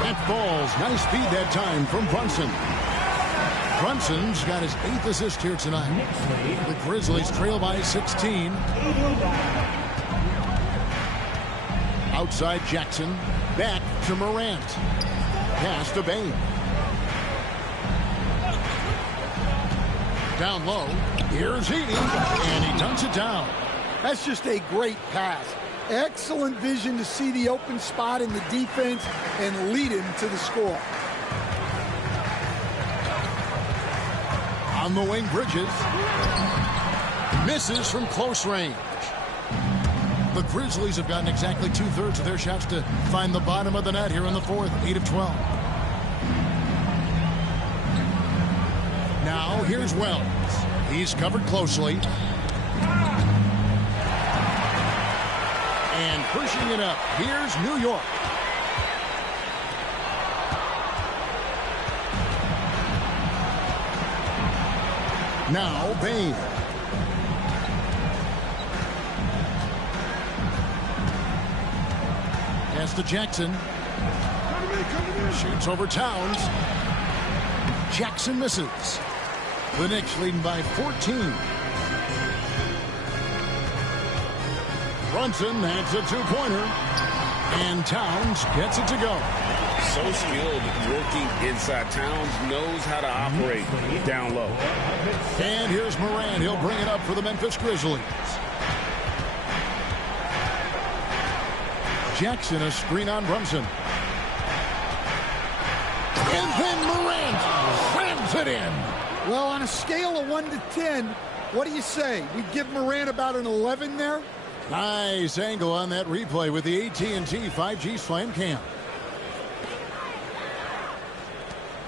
That falls. Nice feed that time from Brunson. Brunson's got his 8th assist here tonight. The Grizzlies trail by 16. Outside Jackson. Back to Morant. Pass to Bain. Down low. Here's Edey. And he dunks it down. That's just a great pass. Excellent vision to see the open spot in the defense and lead him to the score. On the wing, Bridges. Misses from close range. The Grizzlies have gotten exactly 2/3 of their shots to find the bottom of the net here in the fourth. 8 of 12. Now here's Wells. He's covered closely. And pushing it up. Here's New York. Now Bain. Pass to Jackson. Shoots over Towns. Jackson misses. The Knicks leading by 14. Brunson, that's a two-pointer. And Towns gets it to go. So skilled working inside. Towns knows how to operate down low. And here's Morant. He'll bring it up for the Memphis Grizzlies. Jackson, a screen on Brunson. And then Morant slams it in. Well, on a scale of 1 to 10, what do you say? We give Morant about an 11 there? Nice angle on that replay with the AT&T 5G Slam Cam.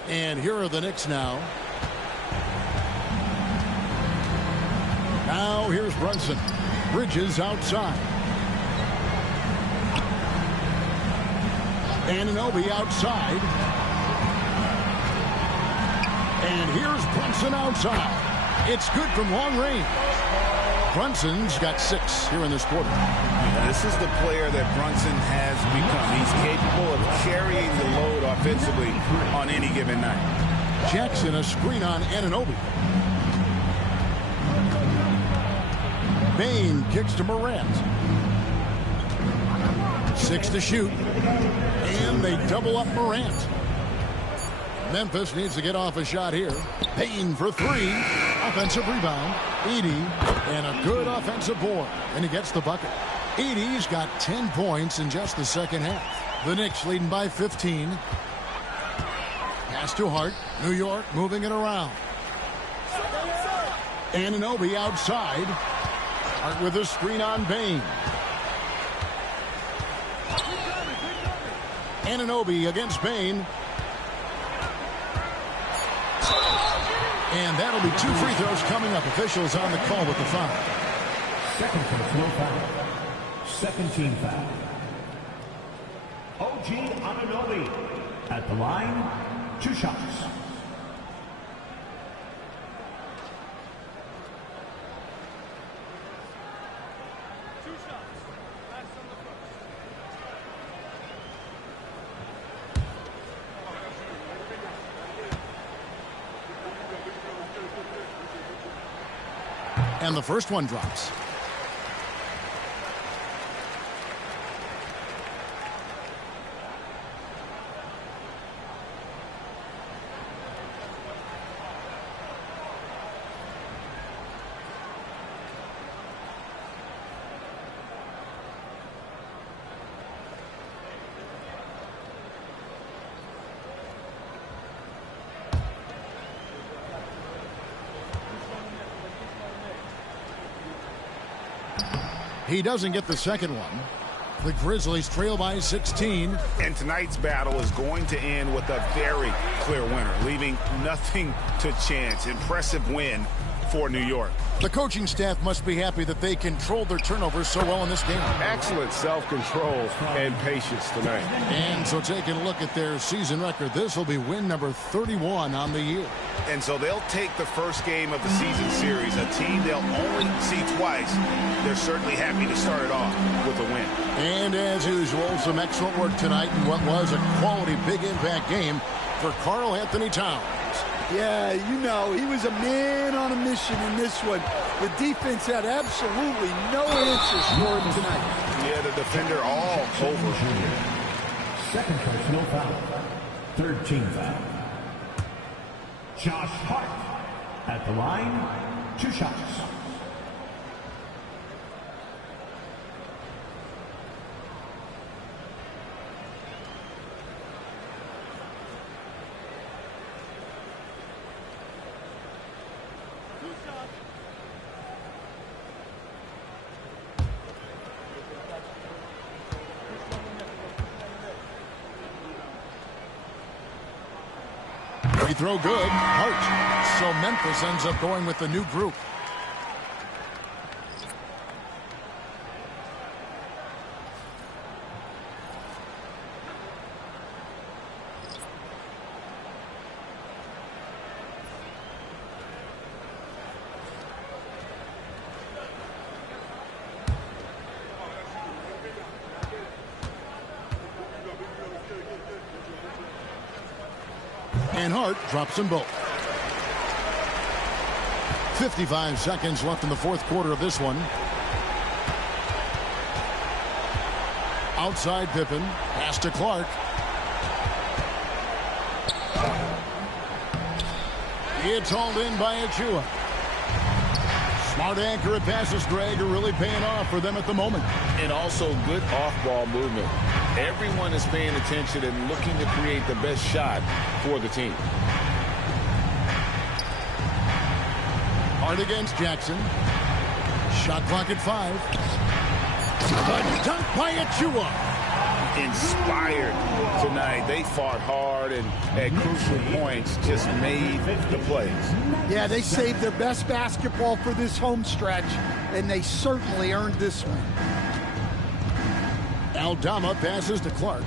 And here are the Knicks now. Now here's Brunson. Bridges outside. Anunoby outside. And here's Brunson outside. It's good from long range. Brunson's got 6 here in this quarter. This is the player that Brunson has become. He's capable of carrying the load offensively on any given night. Jackson, a screen on Anunoby. Bane kicks to Morant. 6 to shoot. And they double up Morant. Memphis needs to get off a shot here. Payne for 3. Offensive rebound. Edey, and a good offensive board. And he gets the bucket. Edey's got 10 points in just the second half. The Knicks leading by 15. Pass to Hart. New York moving it around. Anunoby outside. Hart with a screen on Bane. Anunoby against Bane. And that'll be 2 free throws coming up. Officials on the call with the foul. Second personal foul. Second team foul. OG Anunoby at the line. 2 shots. And the first one drops. He doesn't get the second one. The Grizzlies trail by 16. And tonight's battle is going to end with a very clear winner, leaving nothing to chance. Impressive win for New York. The coaching staff must be happy that they controlled their turnovers so well in this game. Excellent self-control and patience tonight. And so taking a look at their season record, this will be win number 31 on the year. And so they'll take the first game of the season series, a team they'll only see twice. They're certainly happy to start it off with a win. And as usual, some excellent work tonight in what was a quality big impact game for Karl Anthony Towns. Yeah, you know, he was a man on a mission in this one. The defense had absolutely no answers for him tonight. Yeah, the defender all over. Second personal foul. Third team foul. Josh Hart at the line. 2 shots. Free throw good. Hart. So Memphis ends up going with the new group. And Hart drops them both. 55 seconds left in the fourth quarter of this one. Outside Pippen. Pass to Clark. It's hauled in by Achua. Smart accurate passes, Greg, are really paying off for them at the moment. And also good off-ball movement. Everyone is paying attention and looking to create the best shot for the team. Hard against Jackson. Shot clock at 5. The dunk by Achua. Inspired tonight. They fought hard and at crucial points just made the plays. Yeah, they saved their best basketball for this home stretch, and they certainly earned this one. Aldama passes to Clark.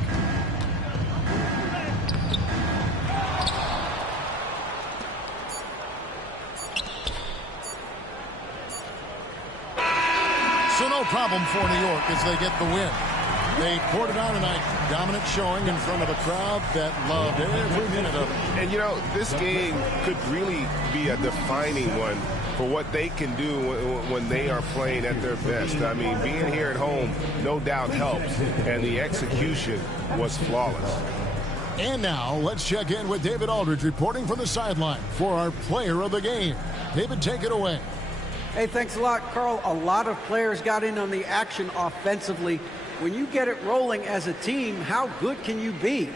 So no problem for New York as they get the win. They poured it on tonight. Dominant showing in front of a crowd that loved every minute of it. And, you know, this game could really be a defining one for what they can do when they are playing at their best. I mean, being here at home, no doubt helps. And the execution was flawless. And now, let's check in with David Aldridge reporting from the sideline for our player of the game. David, take it away. Hey, thanks a lot, Carl. A lot of players got in on the action offensively. When you get it rolling as a team, how good can you be?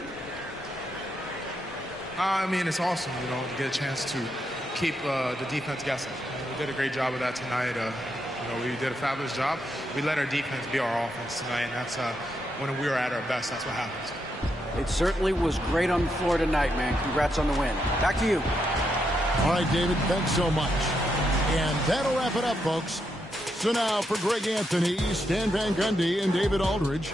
I mean, it's awesome, you know, to get a chance to keep the defense guessing. We did a great job of that tonight. You know, we did a fabulous job. We let our defense be our offense tonight, and that's when we were at our best, that's what happens. It certainly was great on the floor tonight, man. Congrats on the win. Back to you. All right, David, thanks so much. And that'll wrap it up, folks. So now for Greg Anthony, Stan Van Gundy, and David Aldridge,